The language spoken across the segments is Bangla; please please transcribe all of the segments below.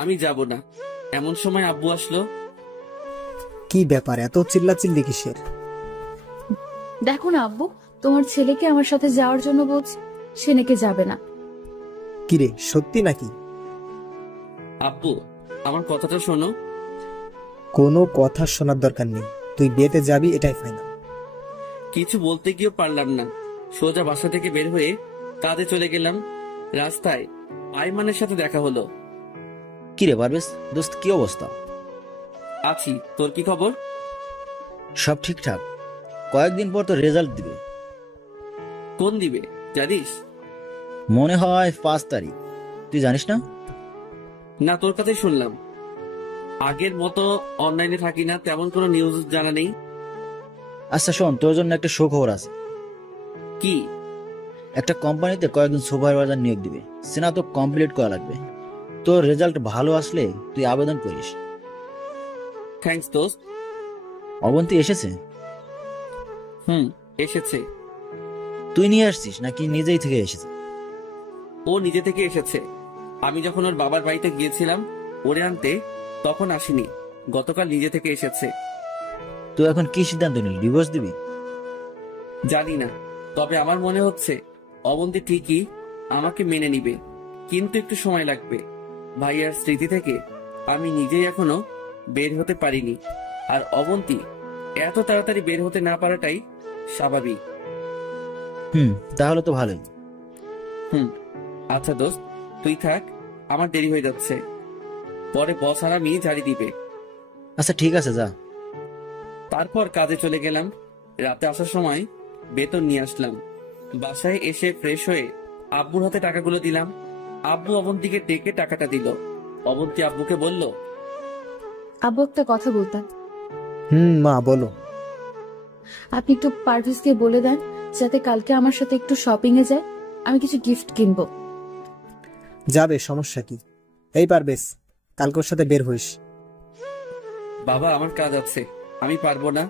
আমি যাব না। এমন সময় আব্বু আসলো। কি ব্যাপার, এত চিল্লাচিল্লি কিসের? দেখো না আব্বু, তোমার ছেলেকে আমার সাথে যাওয়ার জন্য বলছে, সে নাকি যাবে না। কিরে, সত্যি নাকি? আব্বু, আমার কথাটা শোনো। কোনো কথা শোনার দরকার নেই, তুই বিয়েতে যাবি এটাই ফাইনাল। কিছু বলতে গিয়েও পারলাম না। সোজা বাসা থেকে বের হয়ে কাজে চলে গেলাম। রাস্তায় আইমানের সাথে দেখা হলো। কিরে পারভেজ, দোস্ত কি অবস্থা? আছি, তোর কি খবর? সব ঠিকঠাক। কয়েকদিন পর তো রেজাল্ট দিবে। কোন দিবে জানিস? মনে হয় 5 তারিখ। তুই জানিস না? না, তোর কথাই শুনলাম। আগের মতো অনলাইনে থাকি না, তেমন কোনো নিউজ জানা নেই। আচ্ছা শোন, তোর জন্য একটা সুখবর আছে। কি? একটা কোম্পানিতে কয়েকদিন সুপারভাইজার নিয়োগ দিবে। স্নাতক কমপ্লিট করা লাগবে। তোর রেজাল্ট ভালো আসলে তুই আবেদন করিস। থ্যাঙ্কস দোস্ত। অবন্তী এসেছে? এসেছে। তুই নিয়ে আসছিস নাকি নিজেই থেকে এসেছে? ও নিজে থেকে এসেছে। আমি যখন ওর বাবার বাড়িতে গিয়েছিলাম ওরে আনতে, তখন আসিনি। গতকাল নিজে থেকে এসেছে। তুই এখন কি সিদ্ধান্ত নিলি, ডিভোর্স দিবি? জানি না, তবে আমার মনে হচ্ছে অবন্তী ঠিকই আমাকে মেনে নিবে, কিন্তু একটু সময় লাগবে। ভাইয়ার স্মৃতি থেকে আমি নিজেই এখনো বের হতে পারিনি, আর অবন্তী এত তাড়াতাড়ি বের হতে না পারাটাই স্বাভাবিক। তাহলে তো ভালোই। আচ্ছা দোস্ত, তুই থাক, আমার দেরি হয়ে যাচ্ছে। পরে বস আর আমি ঝাড়ি দিবে। আচ্ছা ঠিক আছে, যা। তারপর কাজে চলে গেলাম। রাতে আসার সময় বেতন নিয়ে আসলাম। বাসায় এসে ফ্রেশ হয়ে আব্বুর হাতে টাকাগুলো দিলাম। আব্বু অবন্তীকে ডেকে টাকাটা দিল। অবন্তী আব্বুকে বলল, আব্বু একটা কথা বলতাম। মা বলো। আপনি একটু পারভেজকে বলে দেন যাতে কালকে আমার সাথে একটু শপিং এ যায়, আমি কিছু গিফট কিনবো। যাবে, সমস্যা কি? এই পারবেশ, কালকে ওর সাথে বের হইস। বাবা আমার কাজ আছে, আমি পারবো না।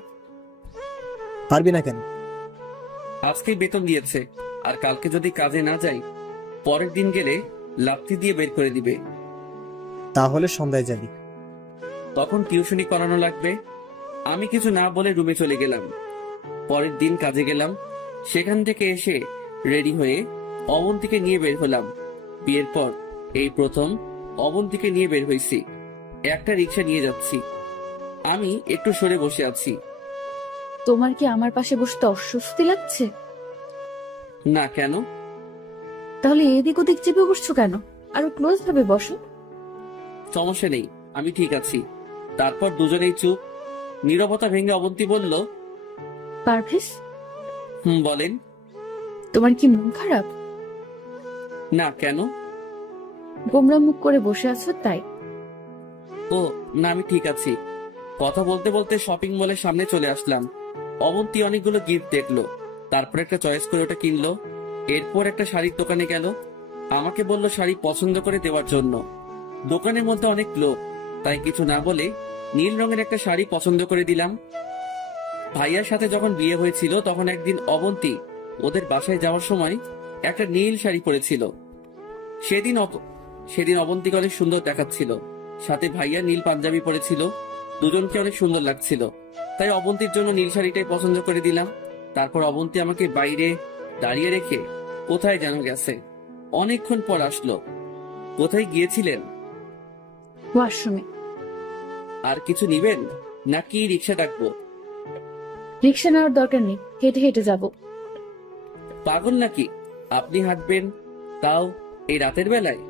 পারবি না কেন? আজকেই বেতন দিয়েছে, আর কালকে যদি কাজে না যাই পরের দিন গেলে লাথি দিয়ে বের করে দিবে। তাহলে সন্ধ্যায় যাবি। তখন টিউশনি করানো লাগবে। আমি কিছু না বলে রুমে চলে গেলাম। পরের দিন কাজে গেলাম। সেখান থেকে এসে রেডি হয়ে অবন্তীকে নিয়ে বের হলাম। বিয়ের পর এই প্রথম অবন্তীকে নিয়ে বের হয়েছি। একটা রিক্সা নিয়ে যাচ্ছি। আমি একটু সরে বসে আছি। তোমার কি আমার পাশে বসতে অস্বস্তি লাগছে? না, কেন? তাহলে এদিক ওদিক চেপে বসছো কেন? আরো ক্লোজ ভাবে বসো। সমস্যা নেই, আমি ঠিক আছি। তারপর দুজনেই চুপ। নীরবতা ভেঙে অবন্তী বলল, পারভেজ, বলেন। তোমার কি মন খারাপ? না, কেন? গোমরা মুখ করে বসে আছো তাই। ও না, আমি ঠিক আছি। কথা বলতে বলতে শপিং মলের সামনে চলে আসলাম। অবন্তী অনেকগুলো গিফট দেখলো, তারপর একটা চয়েস করে ওটা কিনলো। এরপর একটা শাড়ির দোকানে গেল। আমাকে বলল শাড়ি পছন্দ করে দেওয়ার জন্য। দোকানের মধ্যে অনেক লোক, তাই কিছু না বলে নীল রঙের একটা শাড়ি পছন্দ করে দিলাম। ভাইয়ার সাথে যখন বিয়ে হয়েছিল তখন একদিন অবন্তী ওদের বাসায় যাওয়ার সময় একটা নীল শাড়ি পরেছিল। সেদিন অবন্তীকে অনেক সুন্দর দেখাচ্ছিল। সাথে ভাইয়া নীল পাঞ্জাবি পরেছিল। দুজনকে অনেক সুন্দর লাগছিল, তাই অবন্তীর জন্য নীল শাড়িটাই পছন্দ করে দিলাম। তারপর অবন্তী আমাকে বাইরে দাঁড়িয়ে রেখে কোথায় যেন গেছে। অনেকক্ষণ পর আসলো। কোথায় গিয়েছিলেন? ওয়াশরুমে। আর কিছু নিবেন নাকি রিক্সা ডাকবো? রিক্সা নেওয়ার দরকার নেই, হেঁটে হেঁটে যাব। পাগল নাকি? আপনি হাঁটবেন, তাও এই রাতের বেলায়?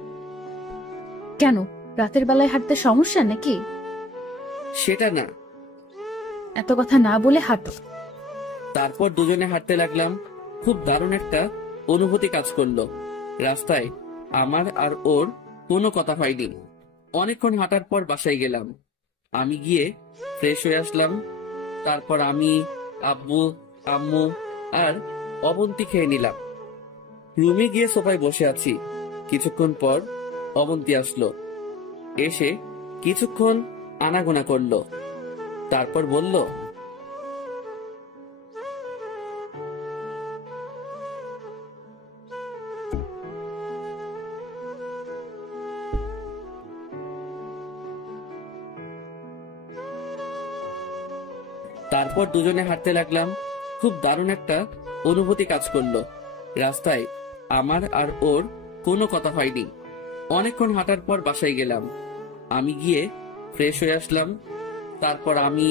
কেন, রাতের বেলায় হাঁটতে সমস্যা নাকি? সেটা না। এত কথা না বলে হাঁটো। তারপর দুজনে হাঁটতে লাগলাম। খুব দারুণ একটা অনুভূতি কাজ করলো। রাস্তায় আমার আর ওর কোনো কথা হয়নি। অনেকক্ষণ হাঁটার পর বাসায় গেলাম। আমি গিয়ে ফ্রেশ হয়ে আসলাম। তারপর আমি, আব্বু, আম্মু আর অবন্তী খেয়ে নিলাম। রুমে গিয়ে সোফায় বসে আছি। কিছুক্ষণ পর অবন্তী আসলো। এসে কিছুক্ষণ আনাগোনা করলো, তারপর বলল, তারপর দুজনে হাঁটতে লাগলাম। খুব দারুণ একটা অনুভূতি কাজ করলো। রাস্তায় আমার আর ওর কোনো কথা হয়নি। অনেকক্ষণ হাঁটার পর বাসায় গেলাম। আমি গিয়ে ফ্রেশ হয়ে আসলাম। তারপর আমি,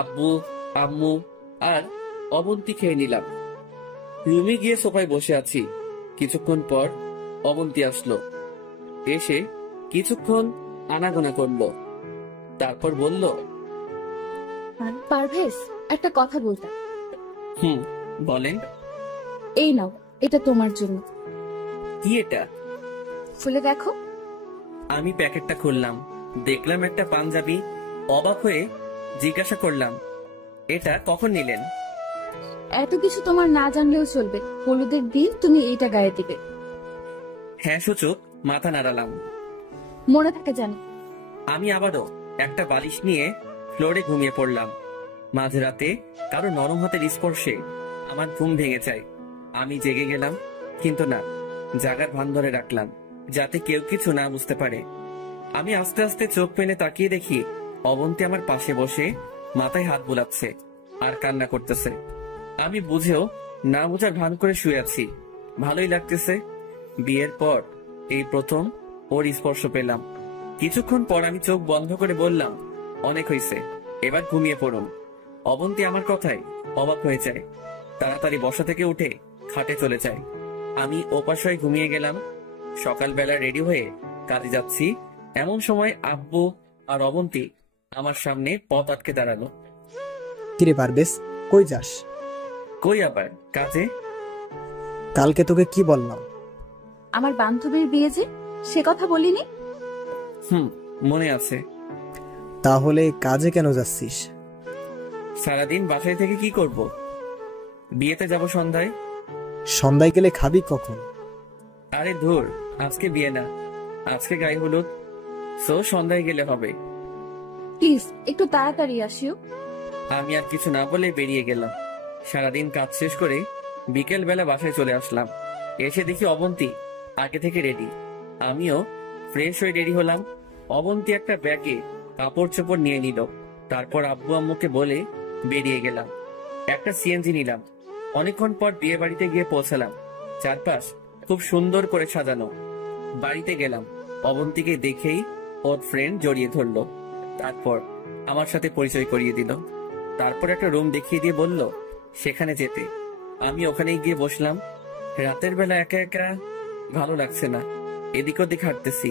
আব্বু, আম্মু আর অবন্তী খেয়ে নিলাম। রুমে গিয়ে সোফায় বসে আছি। কিছুক্ষণ পর অবন্তী আসলো। এসে কিছুক্ষণ আনাগোনা করলো। তারপর বলল, পারভেজ, একটা কথা বলতাম। বলেন। এই নাও, এটা তোমার জন্য। কি এটা? খুলে দেখো। আমি প্যাকেটটা খুললাম, দেখলাম একটা পাঞ্জাবি। অবাক হয়ে জিজ্ঞাসা করলাম, এটা কখন নিলেন? এত কিছু তোমার না জানলেও চলবে, হলুদের দিন তুমি এইটা গায়ে দিবে। হ্যাঁ সূচক মাথা নাড়ালাম। মনে থাকে জানো। আমি আবারও একটা বালিশ নিয়ে ফ্লোরে ঘুমিয়ে পড়লাম। মাঝরাতে কারো নরম হাতের স্পর্শে আমার ঘুম ভেঙে যায়। আমি জেগে গেলাম, কিন্তু না, জাগার ভান ধরে রাখলাম যাতে কেউ কিছু না বুঝতে পারে। আমি আস্তে আস্তে চোখ মেলে তাকিয়ে দেখি অবন্তী আমার পাশে বসে মাথায় হাত বুলাচ্ছে আর কান্না করতেছে। আমি বুঝেও না বুঝার ভান করে শুয়ে আছি। ভালোই লাগতেছে। বিয়ের পর এই প্রথম ওর স্পর্শ পেলাম। কিছুক্ষণ পর আমি চোখ বন্ধ করে বললাম, অনেক হয়েছে, এবার ঘুমিয়ে পড়ুন। অবন্তী আমার কথায় অবাক হয়ে যায়। তাড়াতাড়ি বসা থেকে উঠে খাটে চলে যায়। আমি ওপাশ হয়ে ঘুমিয়ে গেলাম। সকালবেলা রেডি হয়ে কাজে যাচ্ছি, এমন সময় আব্বু আর অবন্তী আমার সামনে পথ আটকে দাঁড়ালো। কিরে পারভেজ, কই যাস? কই আবার, কাজে। কালকে তোকে কি বললাম? আমার বান্ধবীর বিয়ে যে, সে কথা বলিনি? মনে আছে। তাহলে কাজে কেন যাচ্ছিস? সারাদিন বাসায় থেকে কি করব? বিয়েতে যাব সন্ধ্যায়। সন্ধ্যায় গেলে খাবি কখন? আরে ধুর, আজকে বিয়ে না, আজকে গায়ে হলুদ। সো সন্ধ্যায় গেলে হবে। প্লিজ একটু তাড়াতাড়ি আসিও। আমি আর কিছু না বলে বেরিয়ে গেলাম। সারাদিন কাজ শেষ করে বিকেল বেলা বাসায় চলে আসলাম। এসে দেখি অবন্তী আগে থেকে রেডি। আমিও ফ্রেশ হয়ে রেডি হলাম। অবন্তী একটা ব্যাগে কাপড় চোপড় নিয়ে নিল। তারপর আব্বু আম্মুকে বলে বেরিয়ে গেলাম। একটা সিএনজি নিলাম। অনেকক্ষণ পর বিয়ে বাড়িতে গিয়ে পৌঁছালাম। চারপাশ খুব সুন্দর করে সাজানো। বাড়িতে গেলাম। অবন্তীকে দেখেই ওর ফ্রেন্ড জড়িয়ে ধরলো। তারপর আমার সাথে পরিচয় করিয়ে দিল। তারপর একটা রুম দেখিয়ে দিয়ে বলল সেখানে যেতে। আমি ওখানেই গিয়ে বসলাম। রাতের বেলা একা একা ভালো লাগছে না। এদিক ওদিক হাঁটতেছি,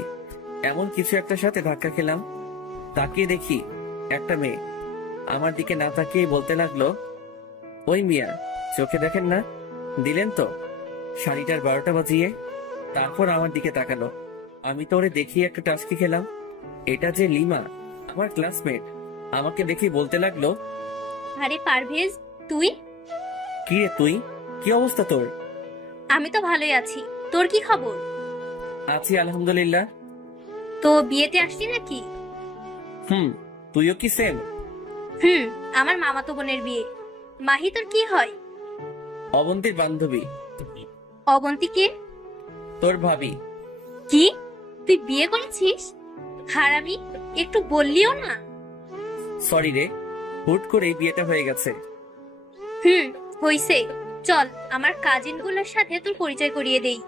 এমন কিছু একটা সাথে ধাক্কা খেলাম। তাকিয়ে দেখি একটা মেয়ে আমার দিকে না তাকিয়ে বলতে লাগলো, ওই মিয়া, চোখে দেখেন না, দিলেন তো শাড়িটার 12টা বাজিয়ে। তারপর আমার দিকে তাকালো। আমি তো ওরে দেখিয়ে একটা টাস্কি খেলাম। এটা যে লিমা, আমার ক্লাসমেট। আমাকে দেখি বলতে লাগলো, আরে পারভেজ, তুই? কি রে তুই, কি অবস্থা তোর? আমি তো ভালোই আছি, তোর কি খবর? আছি আলহামদুলিল্লাহ। তো বিয়েতে আসলি নাকি? তুইও কি সেম? আমার মামাতো বোনের বিয়ে। মাহি তোর কি হয়? অবন্তীর বান্ধবী। অবন্তী কে? তোর ভাবি। কি, তুই বিয়ে করেছিস? হারামি, একটু বললিও না। সরি রে, হুট করে বিয়েটা হয়ে গেছে। হইছে। চল আমার কাজিন গুলোর সাথে তোর পরিচয় করিয়ে দেই।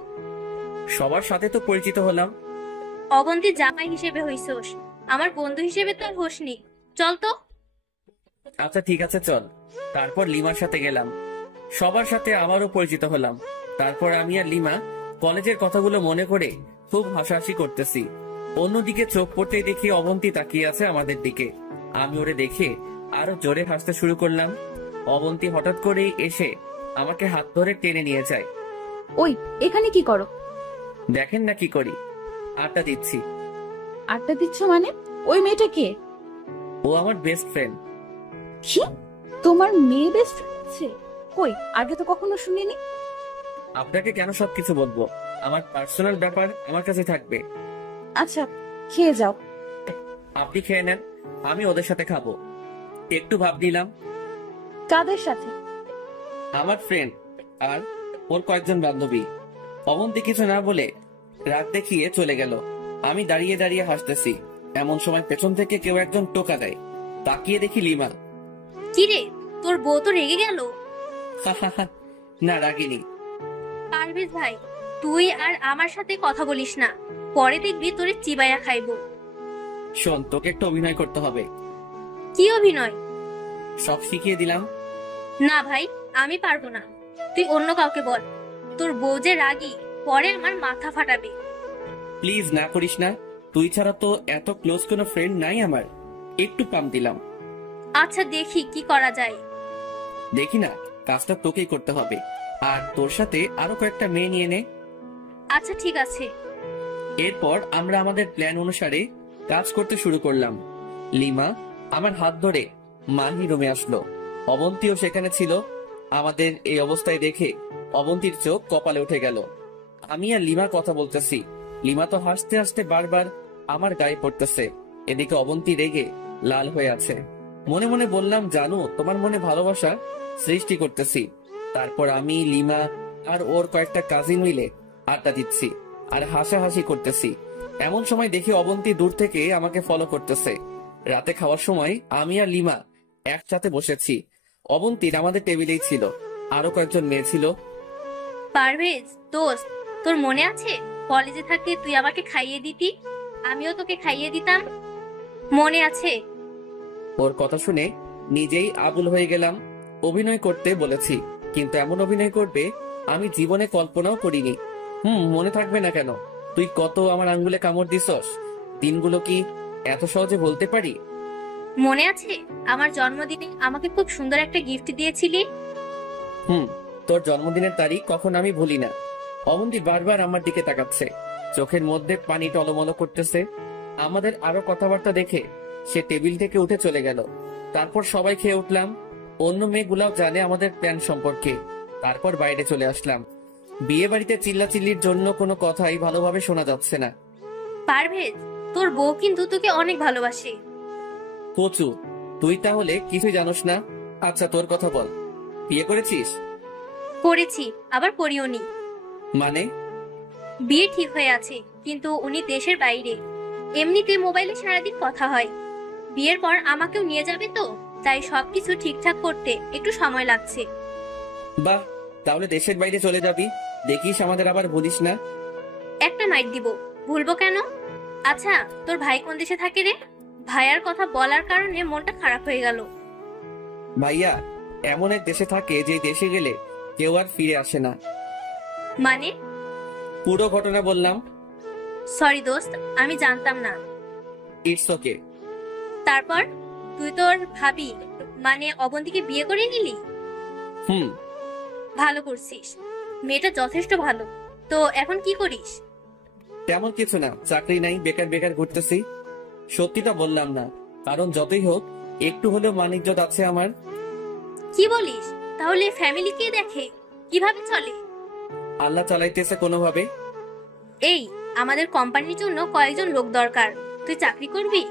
সবার সাথে তো পরিচিত হলাম। অবন্তী জামাই হিসেবে হইছস, আমার বন্ধু হিসেবে তো আর হোসনি। চল তো। আচ্ছা ঠিক আছে চল। তারপর লিমার সাথে গেলাম। সবার সাথে আবারও পরিচিত হলাম। তারপর আমি আর লিমা কলেজের কথাগুলো মনে করে খুব হাসাহাসি করতেছি। অন্যদিকে চোখ পড়তেই দেখি অবন্তী তাকিয়ে আছে আমাদের দিকে। আমি ওরে দেখে আরো জোরে হাসতে শুরু করলাম। অবন্তী হঠাৎ করেই এসে আমাকে হাত ধরে টেনে নিয়ে যায়। ওই, এখানে কি করো? দেখেন না কি করি, আড্ডা দিচ্ছি। আড্ডা দিচ্ছ মানে? ওই মেয়েটা কে? ও আমার বেস্ট ফ্রেন্ড। কি, তোমার মেয়ে বেস্ট ফ্রেন্ড আছে? কই, আগে তো কখনো শুনিনি। আপনাকে কেন সবকিছু বলবো? আমার পার্সোনাল ব্যাপার আমার কাছে থাকবে। আচ্ছা, খেয়ে যাও। আপনি খেয়ে নেন, আমি ওদের সাথে খাবো। একটু ভাব নিলাম। কাদের সাথে? আমার ফ্রেন্ড আর ওর কয়েকজন বান্ধবী। অবন্তী কিছু না বলে রাগ দেখিয়ে চলে গেল। আমি দাঁড়িয়ে দাঁড়িয়ে হাসতেছি। এমন সময় পেছন থেকে কেউ একজন টোকা দেয়। তাকিয়ে দেখি লিমা। কি রে, তোর বউ তো রেগে গেল। না, রাগিনি। পারভেজ ভাই, তুই আর আমার সাথে কথা বলিস না, পরে দেখবি তোরে চিবাইয়া খাইবো। শোন, তোকে একটু অভিনয় করতে হবে। কি অভিনয়? সব শিখিয়ে দিলাম। না ভাই, আমি পারবো না, তুই অন্য কাউকে বল। তোর বউ যে রাগী, পরে আমার মাথা ফাটাবে। প্লিজ না করিস না, তুই ছাড়া তো এত ক্লোজ কোনো ফ্রেন্ড নাই আমার। একটু পাম দিলাম। আচ্ছা, দেখি কি করা যায়। দেখি না, কাজটা তোকেই করতে হবে, আর তোর সাথে আরো কয়েকটা মেয়ে নিয়ে নে। আচ্ছা ঠিক আছে। এরপর আমরা আমাদের প্ল্যান অনুসারে কাজ করতে শুরু করলাম। লিমা আমার হাত ধরে মাহি রুমে আসলো। অবন্তীও সেখানে ছিল। আমাদের এই অবস্থায় দেখে অবন্তীর চোখ কপালে উঠে গেল। আমি আর লিমা কথা বলতেছি, লিমা তো হাসতে হাসতে বারবার আমার গায়ে পড়তেছে। এদিকে অবন্তী রেগে লাল হয়ে আছে। মনে মনে বললাম, জানো, তোমার মনে ভালোবাসা সৃষ্টি করতেছি। তারপর আমি, লিমা আর ওর কয়েকটা কাজিন মিলে আড্ডা দিচ্ছি আর হাসাহাসি করতেছি। এমন সময় দেখি অবন্তী দূর থেকে আমাকে ফলো করতেছে। রাতে খাওয়ার সময় আমি আর লিমা একসাথে বসেছি। অবন্তীর আমাদের টেবিলেই ছিল, আরো কয়েকজন মেয়ে ছিল। পারভেজ দোস্ত, তোর মনে আছে কলেজে থাকতে তুই আমাকে খাইয়ে দিতি, আমিও তোকে খাইয়ে দিতাম, মনে আছে? ওর কথা শুনে নিজেই আবুল হয়ে গেলাম। অভিনয় করতে বলেছি, কিন্তু এমন অভিনয় করবে আমি জীবনে কল্পনাও করিনি। মনে থাকবে না কেন? তুই কত আমার আঙ্গুলে কামড় দিছস, দিনগুলো কি এত সহজে বলতে পারি? মনে আছে আমার জন্মদিনে আমাকে খুব সুন্দর একটা গিফট দিয়েছিলি? তোর জন্মদিনের তারিখ কখন আমি ভুলি না। অবন্তী বারবার আমার দিকে তাকাচ্ছে, চোখের মধ্যে পানি টলমল করতেছে। আমাদের আরো কথাবার্তা দেখে সে টেবিল থেকে উঠে চলে গেল। তারপর সবাই খেয়ে উঠলাম। অন্য মেয়েগুলাও জানে আমাদের প্ল্যান সম্পর্কে। তারপর বাইরে চলে আসলাম। বিয়ে বাড়িতে চিল্লাচিল্লির জন্য কোনো কথাই ভালোভাবে শোনা যাচ্ছে না। পারভেজ, তোর বউ কিন্তু তোকে অনেক ভালোবাসে। কচু, তুই তাহলে কিছুই জানোস না। আচ্ছা, তোর কথা বল, বিয়ে করেছিস? করেছি, আবার করিওনি। মানে? বিয়ে ঠিক হয়ে আছে, কিন্তু উনি দেশের বাইরে। এমনিতে মোবাইলে সারাদিন কথা হয়। বিয়ের পর আমাকেও নিয়ে যাবে তো, তাই সবকিছু ঠিকঠাক করতে একটু সময় লাগছে। বাহ, তাহলে দেশের বাইরে চলে যাবি, দেখিস আমাদের আবার ভুলিস না। একটা মাইট দিব, ভুলবো কেন? আচ্ছা, তোর ভাই কোন দেশে থাকে রে? ভাইয়ার কথা বলার কারণে মনটা খারাপ হয়ে গেল। ভাইয়া এমন এক দেশে থাকে যে দেশে গেলে কেউ আর ফিরে আসে না। মানে? পুরো ঘটনা বললাম। সরি দোস্ত, আমি জানতাম না। It's okay. তারপর তুই তোর ভাবি মানে অবন্তীকে বিয়ে করে নিলি? ভালো করছিস, মেয়েটা যথেষ্ট ভালো। তো এখন কি করিস? তেমন কিছু না, চাকরি নাই, বেকার বেকার ঘুরতেছি। সত্যিটা বললাম না, কারণ যতই হোক একটু হলেও মানিজ্জত আছে আমার। কি বলিস? তাহলে ফ্যামিলি কে দেখে, কিভাবে চলে? আল্লাহ চালাইতেছে কোনোভাবে। এই, আমাদের কোম্পানির জন্য কয়েকজন লোক দরকার, তুই চাকরি করবি?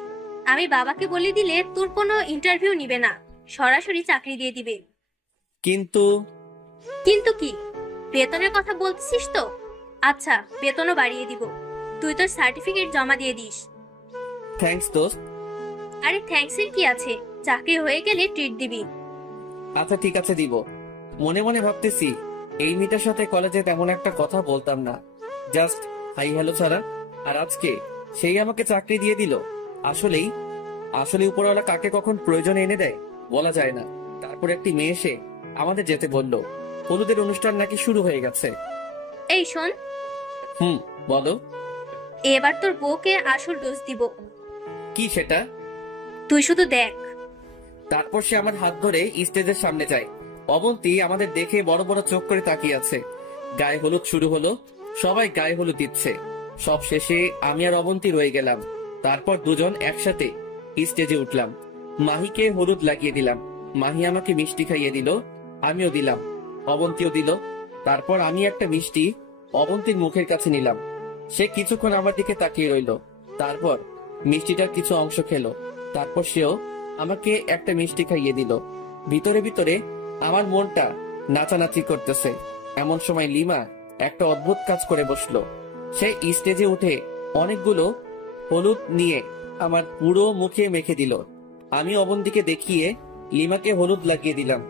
আমি বাবাকে বলে দিলে তোর কোনো ইন্টারভিউ নিবে না, সরাসরি চাকরি দিয়ে দিবে। কিন্তু কিন্তু কি? বেতনের কথা বলছিস তো? আচ্ছা, বেতনও বাড়িয়ে দিব, তুই তোর সার্টিফিকেট জমা দিয়ে দিস। থ্যাঙ্কস দোস্ত। আরে থ্যাঙ্কস এর কি আছে, চাকরি হয়ে গেলে ট্রিট দিবি। আচ্ছা ঠিক আছে, দিব। মনে মনে ভাবতেছি এই মেয়েটার সাথে কলেজে তেমন একটা কথা বলতাম না, জাস্ট হাই হ্যালো ছাড়া। আর আজকে সেই আমাকে চাকরি দিয়ে দিল। আসলে উপরওয়ালা কাকে কখন প্রয়োজনে এনে দেয় বলা যায় না। তারপর একটি মেয়ে এসে আমাদের যেতে বলল। হলুদের অনুষ্ঠান নাকি শুরু হয়ে গেছে। এই শোন। বলো। এবার তোর বউকে আসল ডোজ দিব। কি সেটা? তুই শুধু দেখ। তারপর সে আমার হাত ধরে স্টেজের সামনে যায়। অবন্তী আমাদের দেখে বড় বড় চোখ করে তাকিয়ে আছে। গায়ে হলুদ শুরু হলো, সবাই গায়ে হলুদ দিচ্ছে। সব শেষে আমি আর অবন্তী রয়ে গেলাম। তারপর দুজন একসাথে স্টেজে উঠলাম। মাহিকে হলুদ লাগিয়ে দিলাম। মাহি আমাকে মিষ্টি খাইয়ে দিল, আমিও দিলাম, অবন্তীও দিল। তারপর আমি একটা মিষ্টি অবন্তীর মুখের কাছে নিলাম। সে কিছুক্ষণ আমার দিকে তাকিয়ে রইল, তারপর মিষ্টিটার কিছু অংশ খেলো। তারপর সেও আমাকে একটা মিষ্টি খাইয়ে দিল। ভিতরে ভিতরে আমার মনটা নাচানাচি করতেছে। এমন সময় লিমা একটা অদ্ভুত কাজ করে বসলো। সে স্টেজে উঠে অনেকগুলো হলুদ নিয়ে আমার পুরো মুখে মেখে দিল। আমি অবন্তীকে দেখিয়ে লিমাকে হলুদ লাগিয়ে দিলাম।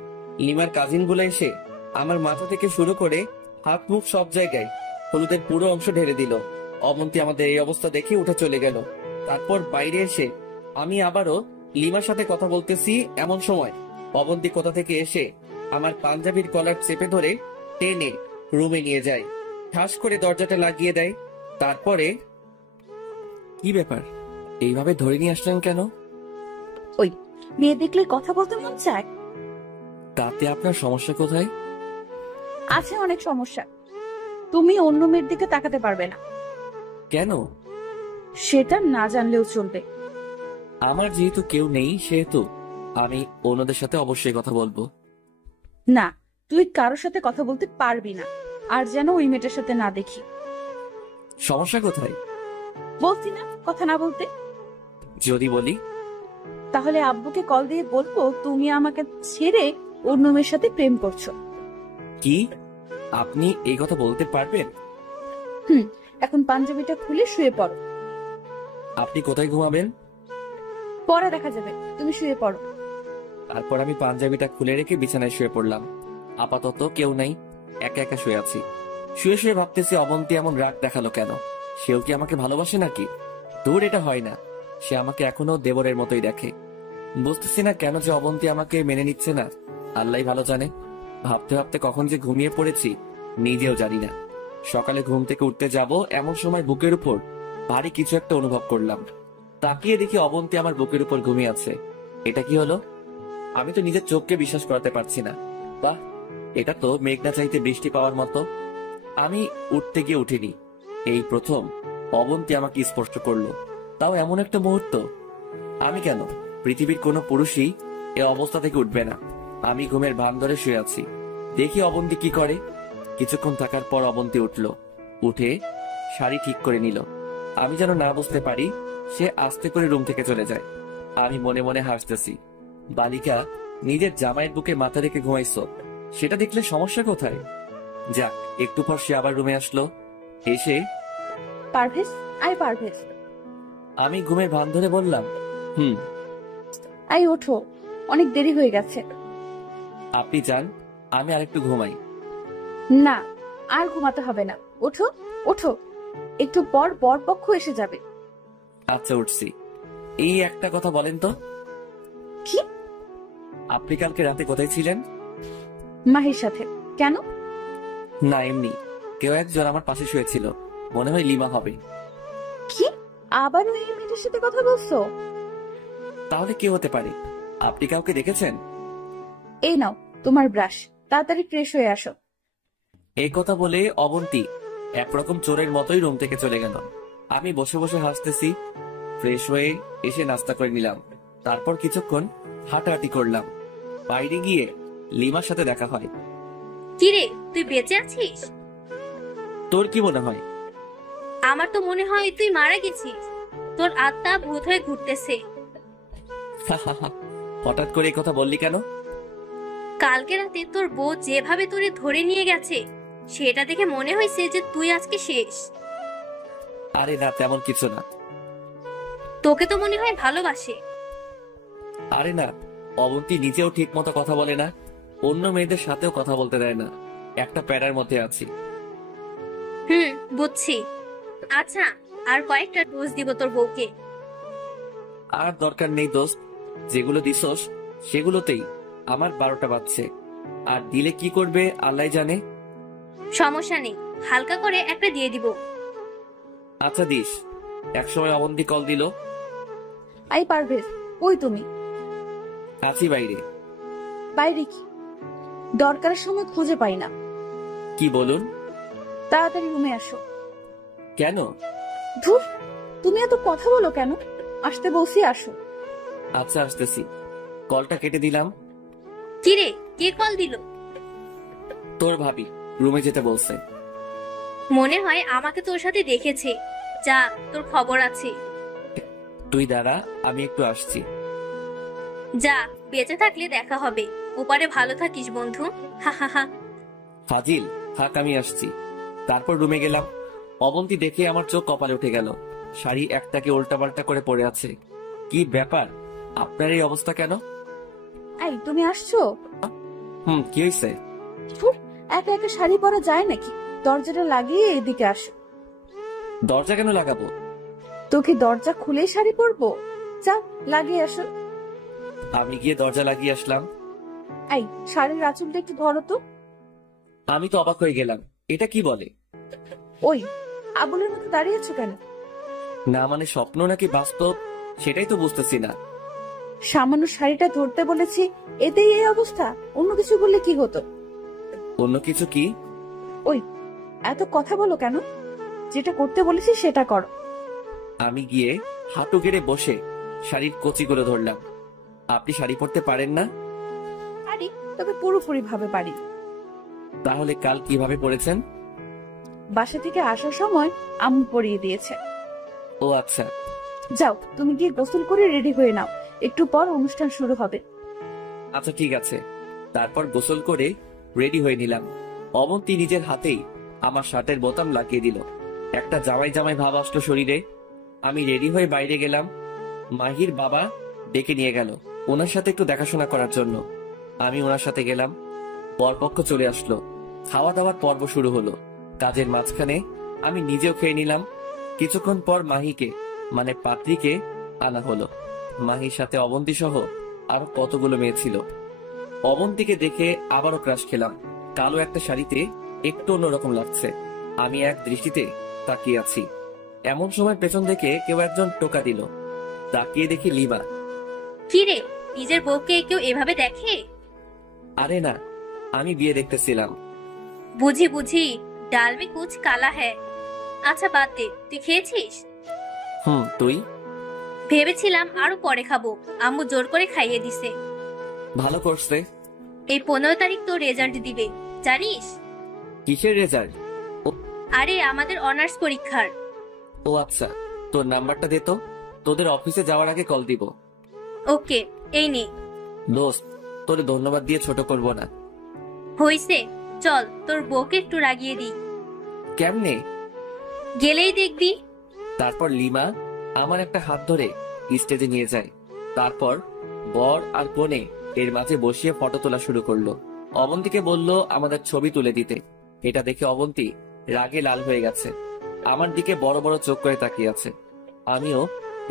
লিমার কাজিন গুলো এসে আমার মাথা থেকে শুরু করে হাত মুখ সব জায়গায় হলুদের পুরো অংশ ঢেলে দিল। অবন্তী আমাদের এই অবস্থা দেখে উঠে চলে গেল। তারপর বাইরে এসে আমি আবারও লিমার সাথে কথা বলতেছি, এমন সময় অবন্তী কোথা থেকে এসে আমার পাঞ্জাবির কলার চেপে ধরে টেনে রুমে নিয়ে যায়, ঠাস করে দরজাটা লাগিয়ে দেয়। তারপরে, কি ব্যাপার, এইভাবে ধরে নিয়ে আসলেন কেন? ওই মেয়ে দেখলে কথা বলতে মন চায়। তাতে আপনার সমস্যা কোথায়? আছে অনেক সমস্যা। তুমি অন্য মেয়ের দিকে তাকাতে পারবে না। কেন? সেটা না জানলেও চলবে। আমার যেহেতু কেউ নেই সেহেতু আমি অন্যদের সাথে অবশ্যই কথা বলবো। না, তুই কারোর সাথে কথা বলতে পারবি না। আর যেন ওই মেয়েটার সাথে না দেখি। সমস্যা কোথায়? বলছি না কথা না বলতে। যদি বলি? তাহলে আব্বুকে কল দিয়ে বলবো তুমি আমাকে ছেড়ে অন্য মেয়ের সাথে প্রেম করছো। কি? আপনি এই কথা বলতে পারবেন? এখন পাঞ্জাবিটা খুলে শুয়ে পড়ো। আপনি কোথায় ঘুমাবেন? পরে দেখা যাবে, তুমি শুয়ে পড়ো। তারপর আমি পাঞ্জাবিটা খুলে রেখে বিছানায় শুয়ে পড়লাম। আপাতত কেউ নাই, একা একা শুয়ে আছি। শুয়ে শুয়ে ভাবতেছি অবন্তী এমন রাগ দেখালো কেন? সেও কি আমাকে ভালোবাসে নাকি? দূর, এটা হয় না। সে আমাকে এখনো দেবরের মতোই দেখে। বুঝতেছি না কেন যে অবন্তী আমাকে মেনে নিচ্ছে না। আল্লাহ ভালো জানে। ভাবতে ভাবতে কখন যে ঘুমিয়ে পড়েছি নিজেও জানি না। সকালে ঘুম থেকে উঠতে যাব এমন সময় বুকের উপর ভারী কিছু একটা অনুভব করলাম। তাকিয়ে দেখি অবন্তী আমার বুকের উপর ঘুমিয়ে আছে। এটা কি হলো? আমি তো নিজের চোখকে বিশ্বাস করাতে পারছি না। বাহ, এটা তো মেঘনা চাইতে বৃষ্টি পাওয়ার মতো। আমি উঠতে গিয়ে উঠিনি। এই প্রথম অবন্তী আমাকে স্পর্শ করলো, তাও এমন একটা মুহূর্ত। আমি কেন, পৃথিবীর কোনো পুরুষই এ অবস্থা থেকে উঠবে না। আমি ঘুমের ভান ধরে শুয়ে আছি। দেখি অবন্তী কি করে। কিছুক্ষণ থাকার পর অবন্তী উঠলো, উঠে শাড়ি ঠিক করে নিল। আমি যেন না বুঝতে পারি, সে আস্তে করে রুম থেকে চলে যায়। আমি মনে মনে হাসতেছি। বালিকা নিজের জামাইয়ের বুকে মাথা রেখে ঘুমাইছো, সেটা দেখলে সমস্যা কোথায়? যাক, একটু পর সে আবার রুমে আসলো। এসে, পারভেজ, আয় পারভেজ। আমি ঘুমের ভান ধরে বললাম, আয় ওঠো, অনেক দেরি হয়ে গেছে। আপনি চান আমি আরেকটু ঘুমাই? না, আর ঘুমাতে হবে না। ওঠো ওঠো, একটু পর বরপক্ষ এসে যাবে। আচ্ছা, উঠছি। এই একটা কথা বলেন তো, কি? আপনি কালকে রাতে কোথায় ছিলেন? মাহির সাথে। কেন? না, এমনি। কেউ একজন আমার পাশে শুয়েছিল, মনে হয় লিমা হবে। কি? আবার ওই মেয়েটার সাথে কথা বলছো? তাহলে কে হতে পারে? আপনি কাউকে দেখেছেন? এই নাও তোমার ব্রাশ, তাড়াতাড়ি ফ্রেশ হয়ে আসো। এই কথা বলে অবন্তী একরকম চোরের মতোই রুম থেকে চলে গেল। আমি বসে বসে হাসতেছি। ফ্রেশ হয়ে এসে নাস্তা করে নিলাম। তারপর কিছুক্ষণ হাঁটাহাঁটি করলাম। বাইরে গিয়ে লিমার সাথে দেখা হয়। কিরে, তুই বেঁচে আছিস? তোর কি মনে হয়? আমার তো মনে হয় তুই মারা গেছিস। তোর আত্মা ভূত হয়ে ঘুরতেছে। হঠাৎ করে এই কথা বললি কেন? কালকে রাতে তোর বউ যেভাবে তোরে ধরে নিয়ে গেছে সেটা দেখে মনে হয়েছে যে তুই আজকে শেষ। আরে না, তেমন কিছু না। তোকে তো মনে হয় ভালোবাসে। আরে না, অবন্তী নিজেও ঠিক মতো কথা বলে না, অন্য মেয়েদের সাথেও কথা বলতে দেয় না। একটা প্যারার মধ্যে আছি। বুঝছি। আচ্ছা, আর কয়েকটা ডোজ দিব তোর বউকে। আর দরকার নেই দোস্ত, যেগুলো দিছস সেগুলোতেই আমার 12টা বাজছে। আর দিলে কি করবে আল্লাহ জানে। সমস্যা নেই, হালকা করে একটা দিয়ে দিব। আচ্ছা দিস। একসময় অবন্তী কল দিল। আই পারভেজ, কই তুমি? আছি বাইরে। বাইরে কি? দরকারের সময় খুঁজে পাই না। কি বলুন? তাড়াতাড়ি রুমে আসো। কেন? ধুর, তুমি এত কথা বলো কেন? আসতে বলছি, আসো। আচ্ছা, আসতেছি। কলটা কেটে দিলাম। কিরে, কে কল দিল? তোর ভাবি রুমে যেতে বলছে। মনে হয় আমাকে তোর সাথে দেখেছে। যা, তোর খবর আছে। তুই দাঁড়া, আমি একটু আসছি। যা, বেঁচে থাকলে দেখা হবে। ওপারে ভালো থাকিস বন্ধু। হা হা হা। ফাজিল, থাক, আমি আসছি। তারপর রুমে গেলাম। অবন্তী দেখে আমার চোখ কপালে উঠে গেল। শাড়ি একটাকে উল্টাপাল্টা করে পড়ে আছে। কি ব্যাপার, আপনার এই অবস্থা কেন? এই তুমি আসছো? কি হয়েছে? ধুর, একা একা শাড়ি পরা যায় নাকি? দরজাটা লাগিয়ে এদিকে আসো। দরজা কেন লাগাবো? তো কি দরজা খুলে শাড়ি পরবো? যাও লাগিয়ে আসো। আমি গিয়ে দরজা লাগিয়ে আসলাম। এই শাড়ির আঁচলটা একটু ধরো তো। আমি তো অবাক হয়ে গেলাম, এটা কি বলে? ওই আবুলের মতো দাঁড়িয়ে আছো কেন? না মানে স্বপ্ন নাকি বাস্তব সেটাই তো বুঝতেছি না। সামান্য শাড়িটা ধরতে বলেছি, এতেই এই অবস্থা। অন্য কিছু বললে কি হতো? অন্য কিছু কি? ওই এত কথা বলো কেন? যেটা করতে বলেছি সেটা করো। আমি গিয়ে হাঁটু গেড়ে বসে শাড়ির কচিগুলো ধরলাম। আপনি শাড়ি পরতে পারেন না? পারি, তবে পুরোপুরি ভাবে পারি। তাহলে কাল কিভাবে পড়েছেন? বাসা থেকে আসার সময় আম্মু পরিয়ে দিয়েছে। ও আচ্ছা। যাও তুমি গিয়ে গোসল করে রেডি হয়ে নাও, একটু পর অনুষ্ঠান শুরু হবে। আচ্ছা ঠিক আছে। তারপর গোসল করে রেডি হয়ে নিলাম। অবন্তী নিজের হাতেই আমার শার্টের বোতাম লাগিয়ে দিল। একটা জামাই জামাই ভাব আসলো শরীরে। আমি রেডি হয়ে বাইরে গেলাম। মাহির বাবা ডেকে নিয়ে গেল ওনার সাথে একটু দেখাশোনা করার জন্য। আমি ওনার সাথে গেলাম। বরপক্ষ চলে আসলো। খাওয়া দাওয়ার পর্ব শুরু হলো। কাজের মাঝখানে আমি নিজেও খেয়ে নিলাম। কিছুক্ষণ পর মাহিকে মানে পাত্রীকে আনা হলো। মাহির সাথে অবন্তী সহ আরো কতগুলো মেয়ে ছিল। অবন্তীকে দেখে আবারও ক্রাশ খেলাম। কালো একটা শাড়িতে একটু অন্যরকম লাগছে। আমি এক দৃষ্টিতে তাকিয়ে আছি। এমন সময় পেছন থেকে কেউ একজন টোকা দিল। তাকিয়ে দেখি লিমা। কি রে, নিজের বউকে কেউ এভাবে দেখে? আরে না, আমি বিয়ে দেখতেছিলাম। বুঝি বুঝি, ডাল মে কুছ কালা হ্যায়। আচ্ছা বাদ দে, তুই খেয়েছিস? তুই? ভেবেছিলাম আরো পরে খাবো, আম্মু জোর করে খাইয়ে দিছে। ভালো করছে। এই 15 তারিখ তো রেজাল্ট দিবে, জানিস? কিসের রেজাল্ট? আরে আমাদের অনার্স পরীক্ষার। ও আচ্ছা, তোর নাম্বারটা দে তো, তোদের অফিসে যাওয়ার আগে কল দিব। ওকে, এই নে। দোস্ত, তোরে ধন্যবাদ দিয়ে ছোট করব না। হইছে, চল তোর বউকে একটু রাগিয়ে দিই। কেমনে? গেলেই দেখবি। তারপর লিমা আমার একটা হাত ধরে স্টেজে নিয়ে যায়। তারপর বর আর কনে এর মাঝে বসিয়ে ফটো তোলা শুরু করলো। অবন্তীকে বলল আমাদের ছবি তুলে দিতে। এটা দেখে অবন্তী রাগে লাল হয়ে গেছে। আমার দিকে বড় বড় চোখ করে তাকিয়ে আছে। আমিও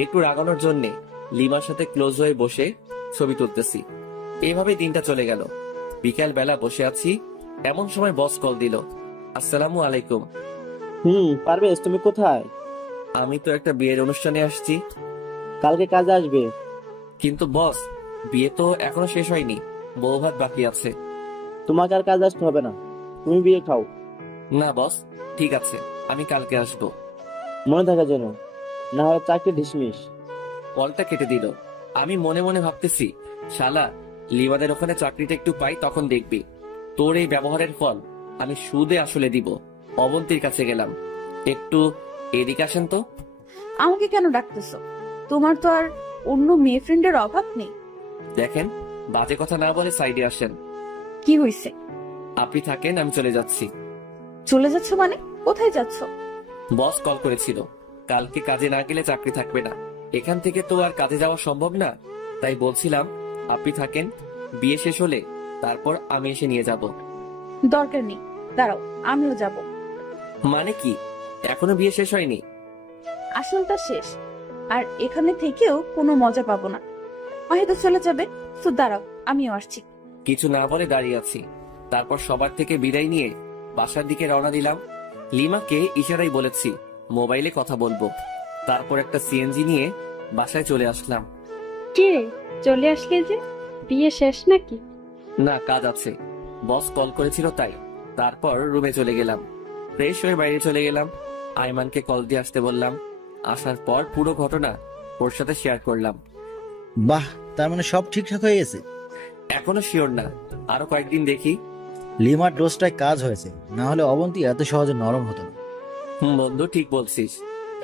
একটু রাগানোর জন্যে লিমার সাথে ক্লোজ হয়ে বসে ছবি তুলতেছি। এইভাবে দিনটা চলে গেল। বিকাল বেলা বসে আছি, এমন সময় বস কল দিল। আসসালামু আলাইকুম। পারভেজ তুমি কোথায়? আমি তো একটা বিয়ের অনুষ্ঠানে আসছি। কালকে কাজে আসবে? কিন্তু বস, বিয়ে তো এখনো শেষ হয়নি, বউ ভাত বাকি আছে। তোমাকে আর কাজে আসতে হবে না, তুমি বিয়ে খাও। না বস, ঠিক আছে, আমি কালকে আসবো। মনে থাকে যেন, না হলে চাকরি ডিসমিস। কলটা কেটে দিল। আমি মনে মনে ভাবতেছি, শালা লিমাদের ওখানে চাকরিটা একটু পাই তখন দেখবি তোর এই ব্যবহারের ফল আমি সুদে আসলে দিব। অবন্তীর কাছে গেলাম। একটু এদিকে আসেন তো। আমাকে কেন ডাকতেছো? তোমার তো আর অন্য মেয়ে ফ্রেন্ডের অভাব নেই। দেখেন, বাজে কথা না বলে সাইডে আসেন। কি হয়েছে? আপনি থাকেন, আমি চলে যাচ্ছি। চলে যাচ্ছ মানে? কোথায় যাচ্ছ? বস কল করেছিল, কালকে কাজে না গেলে চাকরি থাকবে না। এখান থেকে তো আর কাজে যাওয়া সম্ভব না, তাই বলছিলাম আপনি থাকেন, বিয়ে শেষ হলে তারপর আমি এসে নিয়ে যাব। দরকার নেই, দাঁড়াও আমিও যাব। মানে কি, এখনো বিয়ে শেষ হয়নি? আসলটা শেষ, আর এখানে থেকেও কোনো মজা পাবো না। হয়তো চলে যাবে, তো দাঁড়াও আমিও আসছি। কিছু না বলে দাঁড়িয়ে আছি। তারপর সবার থেকে বিদায় নিয়ে বাসার দিকে রওনা দিলাম। লিমাকে ইশারাই বলেছি মোবাইলে কথা বলবো। তারপর একটা সিএনজি নিয়ে বাসায় চলে আসলাম। কে চলে আসলে যে? বিয়ে শেষ নাকি? না, কাজ আছে, বস কল করেছিল তাই। তারপর রুমে চলে গেলাম। ফ্রেশ হয়ে বাইরে চলে গেলাম। আইমানকে কল দিয়ে আসতে বললাম। আসার পর পুরো ঘটনা ওর সাথে শেয়ার করলাম। বাহ, তার মানে সব ঠিকঠাক হয়ে গেছে? এখনো শিওর না, আরো কয়েকদিন দেখি। লিমার ডোজটায় কাজ হয়েছে, না হলে অবন্তী এত সহজে নরম হতো না। বন্ধু, ঠিক বলছিস,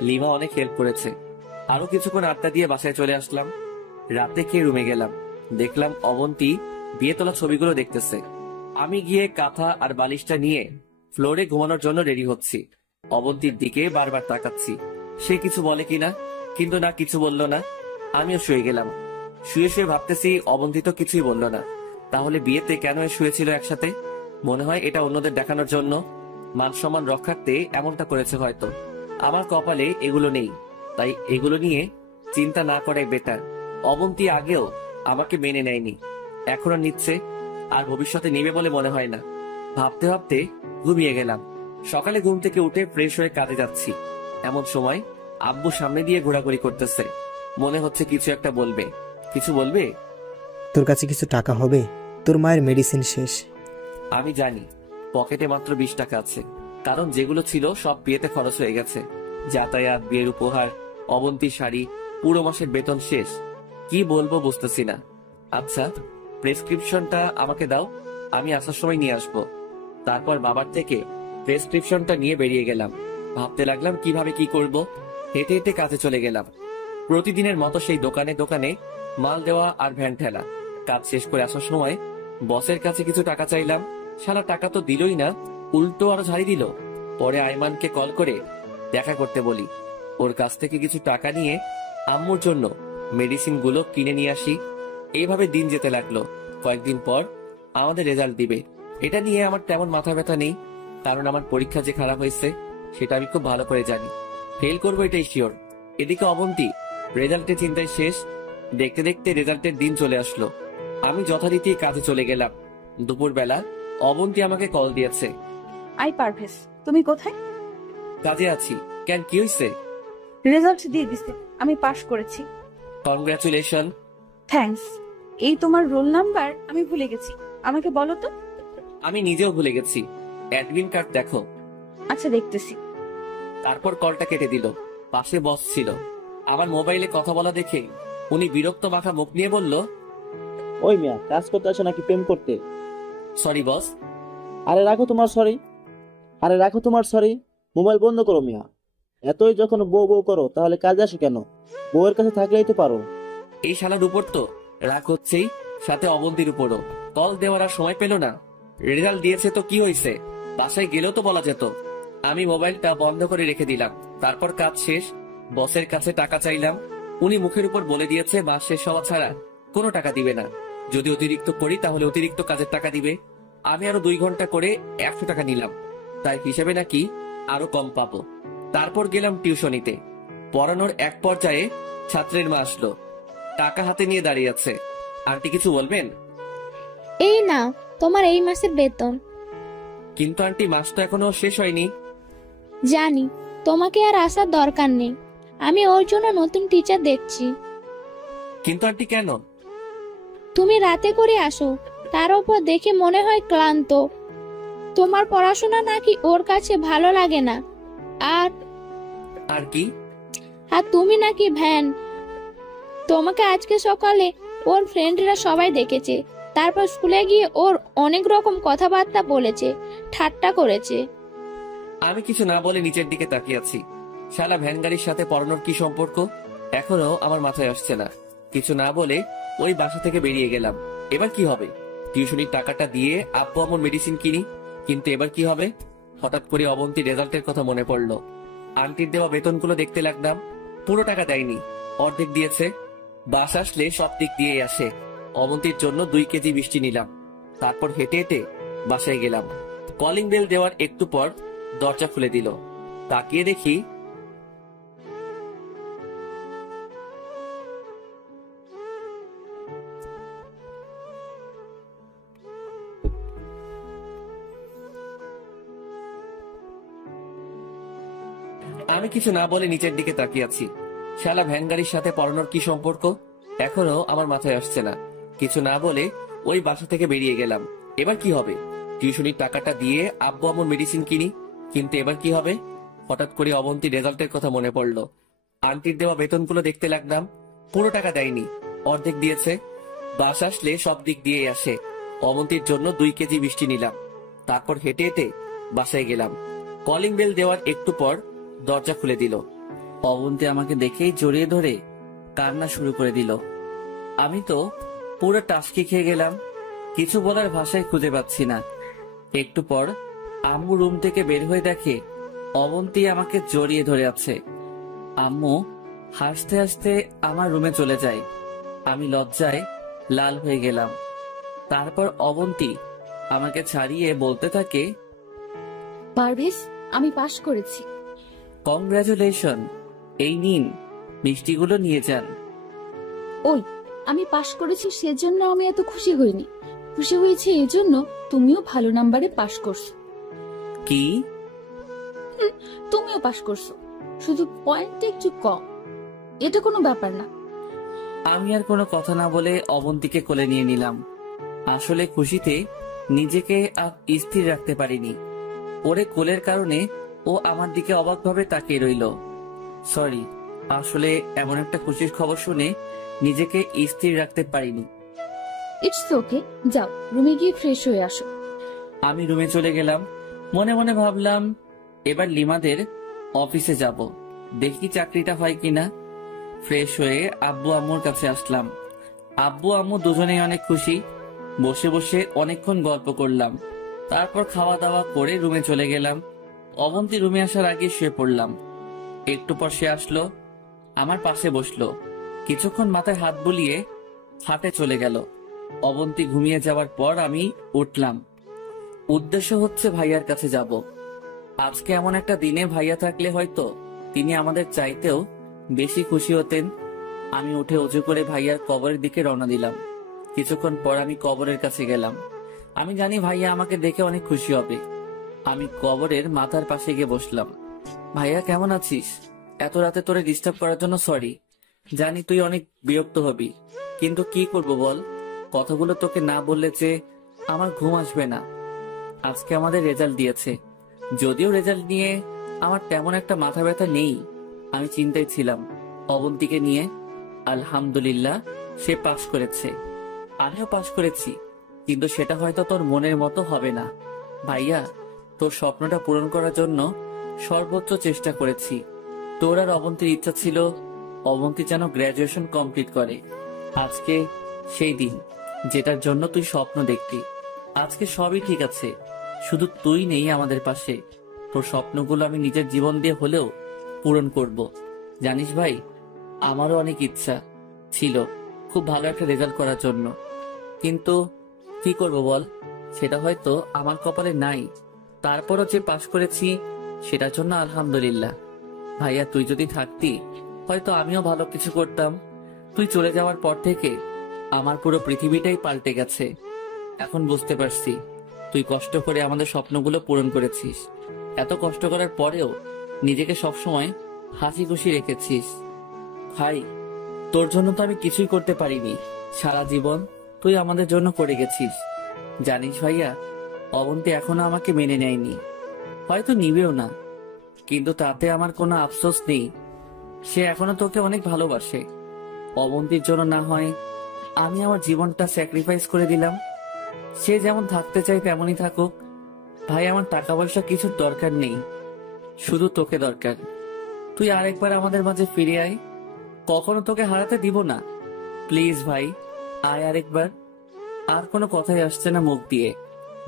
লিমা অনেক হেল্প করেছে। আরো কিছুক্ষণ আড্ডা দিয়ে বাসায় চলে আসলাম। রাতে খেয়ে রুমে গেলাম। দেখলাম অবন্তী বিয়ে তোলা ছবিগুলো দেখতেছে। আমি গিয়ে কাঁথা আর বালিশটা নিয়ে ফ্লোরে ঘুমানোর জন্য রেডি হচ্ছি। অবন্তীর দিকে বারবার তাকাচ্ছি, সে কিছু বলে কিনা, কিন্তু না, কিছু বললো না। আমিও শুয়ে গেলাম। শুয়ে শুয়ে ভাবতেছি অবন্তী তো কিছুই বললো না, তাহলে বিয়েতে কেন শুয়েছিল একসাথে? মনে হয় এটা অন্যদের দেখানোর জন্য, মান সম্মান রক্ষার্থে এমনটা করেছে হয়তো। আমার কপালে এগুলো নেই, তাই এগুলো নিয়ে চিন্তা না করাই বেটার। অবন্তী আগেও আমাকে মেনে নেয়নি, এখনো নিচ্ছে, আর ভবিষ্যতে নেবে বলে মনে হয় না। ভাবতে ভাবতে ঘুমিয়ে গেলাম। সকালে ঘুম থেকে উঠে ফ্রেশ হয়ে কাজে যাচ্ছি, এমন সময় আব্বু সামনে দিয়ে ঘোরাঘুরি করতেছে। মনে হচ্ছে কিছু একটা বলবে। কিছু বলবে? তোর কাছে কিছু টাকা হবে? তোর মায়ের মেডিসিন শেষ। আমি জানি পকেটে মাত্র 20 টাকা আছে, কারণ যেগুলো ছিল সব বিয়েতে খরচ হয়ে গেছে। যাতায়াত, বিয়ের উপহার, অবন্তীর শাড়ি, পুরো মাসের বেতন শেষ। কি বলবো বুঝতেছি না। আচ্ছা, প্রেসক্রিপশনটা আমাকে দাও, আমি আসার সময় নিয়ে আসবো। তারপর বাবার থেকে প্রেসক্রিপশনটা নিয়ে বেরিয়ে গেলাম। ভাবতে লাগলাম কিভাবে কি করব। হেঁটে হেঁটে কাজে চলে গেলাম। প্রতিদিনের মতো সেই দোকানে দোকানে মাল দেওয়া আর ভ্যান ঠেলা। কাজ শেষ করে আসার সময় বসের কাছে কিছু টাকা চাইলাম, শালা টাকা তো দিলই না, উল্টো আরো ঝাড়ি দিল। পরে আইমানকে কল করে দেখা করতে বলি, ওর কাছ থেকে কিছু টাকা নিয়ে আম্মুর জন্য মেডিসিন গুলো কিনে নিয়ে আসি। এইভাবে দিন যেতে লাগলো। কয়েকদিন পর আমাদের রেজাল্ট দিবে। এটা নিয়ে আমার তেমন মাথা ব্যথা নেই, কারণ আমার পরীক্ষা যে খারাপ হয়েছে সেটা আমি খুব ভালো করে জানি। ফেল করবো এটাই শিওর। এদিকে অবন্তী রেজাল্টের চিন্তায় শেষ। দেখতে দেখতে রেজাল্টের দিন চলে আসলো। আমি যথারীতি কাজে চলে গেলাম। দুপুরবেলা অবন্তী আমাকে কল দিয়েছে। আই পারভেজ, তুমি কোথায়? কাজে আছি। কেন, কি হয়েছে? রেজাল্ট দিয়ে দিছে, আমি পাশ করেছি। কনগ্রাচুলেশন। থ্যাঙ্কস। এই তোমার রোল নাম্বার আমি ভুলে গেছি, আমাকে বলো তো। আমি নিজেও ভুলে গেছি। অ্যাডমিন কার্ড দেখো। আচ্ছা, দেখতেছি। তারপর কলটা কেটে দিল। পাশে বস ছিল। আমার মোবাইলে কথা বলা দেখে উনি বিরক্ত মাখা মুখ নিয়ে বলল, ওই মিয়া, কাজ করতে আসো নাকি প্রেম করতে? Sorry boss. আরে রাখো তোমার সরি। মোবাইল বন্ধ করো মিয়া। এতই যখন বউ বউ করো তাহলে কাজে আসো কেন? বউয়ের কাছে থাকলেই তো পারো। এই শালার উপর তো রাগ হচ্ছেই, সাথে অবন্তীর উপরও। কল দেওয়ার আর সময় পেল না। রেজাল্ট দিয়েছে তো কি হয়েছে, বাসায় গেলেও তো বলা যেত। আমি মোবাইলটা বন্ধ করে রেখে দিলাম। তারপর কাজ শেষ, বসের কাছে টাকা চাইলাম। উনি মুখের উপর বলে দিয়েছে মাস শেষ হওয়া ছাড়া কোনো টাকা দিবে না। যদি অতিরিক্ত করি তাহলে অতিরিক্ত কাজের টাকা দিবে। আমি আরো 2 ঘন্টা করে 100 টাকা নিলাম, তাই হিসেবে নাকি আরো কম পাবো। তারপর গেলাম টিউশনিতে। পড়ানোর এক পর্যায়ে ছাত্রের মা আসলো, টাকা হাতে নিয়ে দাঁড়িয়ে আছে। আন্টি কিছু বলবেন? এই নাও তোমার এই মাসের বেতন। কিন্তু আন্টি, মাস তো এখনো শেষ হয়নি। জানি, তোমাকে আর আসার দরকার নেই। আমি ওর জন্য নতুন টিচার দেখছি। কিন্তু আন্টি কেন? তুমি রাতে করে আসো, তার উপর দেখে মনে হয় ক্লান্ত। তোমার পড়াশোনা নাকি ওর কাছে ভালো লাগে না। আর কি? আর তুমি নাকি ভ্যান। তোমাকে আজকে সকালে ওর ফ্রেন্ডরা সবাই দেখেছে। তারপর স্কুলে গিয়ে ওর অনেক রকম কথাবার্তা বলেছে, ঠাট্টা করেছে। আমি কিছু না বলে নিচের দিকে তাকিয়ে আছি। শালা ভ্যান গাড়ির সাথে পড়ানোর কি সম্পর্ক এখনো আমার মাথায় আসছে না। কিছু না বলে ওই বাসা থেকে বেরিয়ে গেলাম। এবার কি হবে? টিউশনির টাকাটা দিয়ে আব্বু আমার মেডিসিন কিনি, কিন্তু এবার কি হবে? হঠাৎ করে অবন্তীর রেজাল্টের কথা মনে পড়লো। আন্টির দেওয়া বেতনগুলো দেখতে লাগলাম। পুরো টাকা দেয়নি, অর্ধেক দিয়েছে। বাস আসলে সব দিক দিয়ে আসে। অবন্তীর জন্য 2 কেজি মিষ্টি নিলাম। তারপর হেঁটে হেঁটে বাসায় গেলাম। কলিং বেল দেওয়ার একটু পর দরজা খুলে দিল। তাকিয়ে দেখি আমি কিছু না বলে নিচের দিকে তাকিয়ে আছি। শালা ভ্যান গাড়ির সাথে পড়ানোর কি সম্পর্ক এখনো আমার মাথায় আসছে না। কিছু না বলে ওই বাসা থেকে বেরিয়ে গেলাম। এবার কি হবে? টিউশনির টাকাটা দিয়ে আব্বু আমার মেডিসিন কিনি, কিন্তু এবার কি হবে? হঠাৎ করে অবন্তীর রেজাল্টের কথা মনে পড়লো। আন্টির দেওয়া বেতনগুলো দেখতে লাগলাম। পুরো টাকা দেয়নি, অর্ধেক দিয়েছে। বাস আসলে সব দিক দিয়ে আসে। অবন্তীর জন্য 2 কেজি মিষ্টি নিলাম। তারপর হেঁটে হেঁটে বাসায় গেলাম। কলিং বেল দেওয়ার একটু পর দরজা খুলে দিল। অবন্তী আমাকে দেখেই জড়িয়ে ধরে কান্না শুরু করে দিল। আমি তো পুরো টাসকি খেয়ে গেলাম। কিছু বলার ভাষায় খুঁজে পাচ্ছি না। একটু পর আম্মু রুম থেকে বের হয়ে দেখে অবন্তী আমাকে জড়িয়ে ধরে আছে। আম্মু হাসতে হাসতে আমার রুমে চলে যায়। আমি লজ্জায় লাল হয়ে গেলাম। তারপর অবন্তী আমাকে ছাড়িয়ে বলতে থাকে, পারভেজ, আমি পাশ করেছি। কংগ্রাচুলেশন, এই নিন, মিষ্টিগুলো নিয়ে যান। ওই, আমি পাশ করেছি সেজন্য আমি এত খুশি হইনি। খুশি হয়েছে এজন্য তুমিও ভালো নাম্বারে পাশ করছো। কি? তুমিও পাশ করছো, শুধু পয়েন্টটা একটু কম। এটা কোনো ব্যাপার না। আমি আর কোনো কথা না বলে অবন্তীকে কোলে নিয়ে নিলাম। আসলে খুশিতে নিজেকে আর স্থির রাখতে পারিনি। ওরে কোলের কারণে ও আমার দিকে অবাকভাবে তাকিয়ে রইল। সরি, আসলে এমন একটা খুশির খবর শুনে নিজেকে স্থির রাখতে পারিনি। ইটস ওকে, যাও রুমে গিয়ে ফ্রেশ হয়ে আসো। আমি রুমে চলে গেলাম। মনে মনে ভাবলাম এবার লিমাদের অফিসে যাব, দেখি চাকরিটা হয় কিনা। ফ্রেশ হয়ে আব্বু আম্মুর কাছে আসলাম। আব্বু আম্মু দুজনেই অনেক খুশি। বসে বসে অনেকক্ষণ গল্প করলাম। তারপর খাওয়া দাওয়া করে রুমে চলে গেলাম। অবন্তী রুমে আসার আগে শুয়ে পড়লাম। একটু পর সে আসলো, আমার পাশে বসলো। কিছুক্ষণ মাথায় হাত বুলিয়ে হাটে চলে গেল। অবন্তী ঘুমিয়ে যাওয়ার পর আমি উঠলাম। উদ্দেশ্য হচ্ছে ভাইয়ার কাছে যাব। আজকে এমন একটা দিনে ভাইয়া থাকলে হয়তো তিনি আমাদের চাইতেও বেশি খুশি হতেন। আমি উঠে অজু করে ভাইয়ার কবরের দিকে রওনা দিলাম। কিছুক্ষণ পর আমি কবরের কাছে গেলাম। আমি জানি ভাইয়া আমাকে দেখে অনেক খুশি হবে। আমি কবরের মাথার পাশে গিয়ে বসলাম। ভাইয়া কেমন আছিস? এত রাতে তোরে ডিস্টার্ব করার জন্য সরি। জানি তুই অনেক বিরক্ত হবি, কিন্তু কি করব বল, কথাগুলো তোকে না বললে যে আমার ঘুম আসবে না। আজকে আমাদের রেজাল্ট দিয়েছে। যদিও রেজাল্ট নিয়ে আমার তেমন একটা মাথা ব্যথা নেই, আমি চিন্তায় ছিলাম অবন্তীকে নিয়ে। আলহামদুলিল্লাহ, সে পাশ করেছে, আমিও পাশ করেছি, কিন্তু সেটা হয়তো তোর মনের মতো হবে না। ভাইয়া, তোর স্বপ্নটা পূরণ করার জন্য সর্বোচ্চ চেষ্টা করেছি। তোর আর অবন্তীর ইচ্ছা ছিল অবন্তী যেন গ্রাজুয়েশন কমপ্লিট করে। আজকে সেই দিন যেটার জন্য তুই স্বপ্ন দেখতি। আজকে সবই ঠিক আছে, শুধু তুই নেই আমাদের পাশে। তোর স্বপ্নগুলো আমি নিজের জীবন দিয়ে হলেও পূরণ করব। জানিস ভাই, আমারও অনেক ইচ্ছা ছিল খুব ভালো একটা রেজাল্ট করার জন্য, কিন্তু কি করব বল, সেটা হয়তো আমার কপালে নাই। তারপরও যে পাশ করেছি সেটার জন্য আলহামদুলিল্লাহ। ভাইয়া, তুই যদি থাকতি হয়তো আমিও ভালো কিছু করতাম। তুই চলে যাওয়ার পর থেকে আমার পুরো পৃথিবীটাই পাল্টে গেছে। এখন বুঝতে পারছি তুই কষ্ট করে আমাদের স্বপ্নগুলো পূরণ করেছিস। এত কষ্ট করার পরেও নিজেকে সবসময় হাসি খুশি রেখেছিস। ভাই, তোর জন্য তো আমি কিছুই করতে পারিনি। সারা জীবন তুই আমাদের জন্য করে গেছিস। জানিস ভাইয়া, অবন্তী এখনো আমাকে মেনে নেয়নি, হয়তো নিবেও না, কিন্তু তাতে আমার কোনো আফসোস নেই। সে এখনো তোকে অনেক ভালোবাসে। অবন্তীর জন্য না হয় আমি আমার জীবনটা স্যাক্রিফাইস করে দিলাম। সে যেমন থাকতে চায় তেমনই থাকুক। ভাই, আমার টাকা পয়সা কিছুর দরকার নেই, শুধু তোকে দরকার। তুই আরেকবার আমাদের মাঝে ফিরে আয়, কখনো তোকে হারাতে দিব না। প্লিজ ভাই, আয় আরেকবার। আর কোনো কথাই আসছে না মুখ দিয়ে।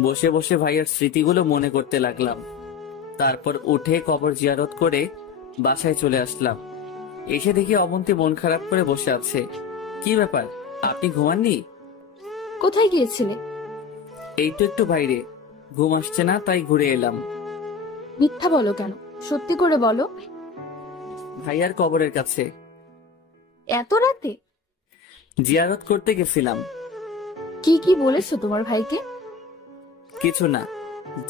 বসে বসে ভাইয়ের স্মৃতিগুলো মনে করতে লাগলাম। তারপর উঠে কবর জিয়ারত করে বাসায় চলে আসলাম। এসে দেখি অবন্তী মন খারাপ করে বসে আছে। কি ব্যাপার, আপনি ঘুমাননি? কোথায় গিয়েছিলে? এই তো একটু বাইরে, ঘুম আসছে না তাই ঘুরে এলাম। মিথ্যা বলো কেন, সত্যি করে বলো। ভাইয়ার কবরের কাছে। এত রাতে? জিয়ারত করতে গেছিলাম। কি কি বলেছো তোমার ভাইকে? কিছু না,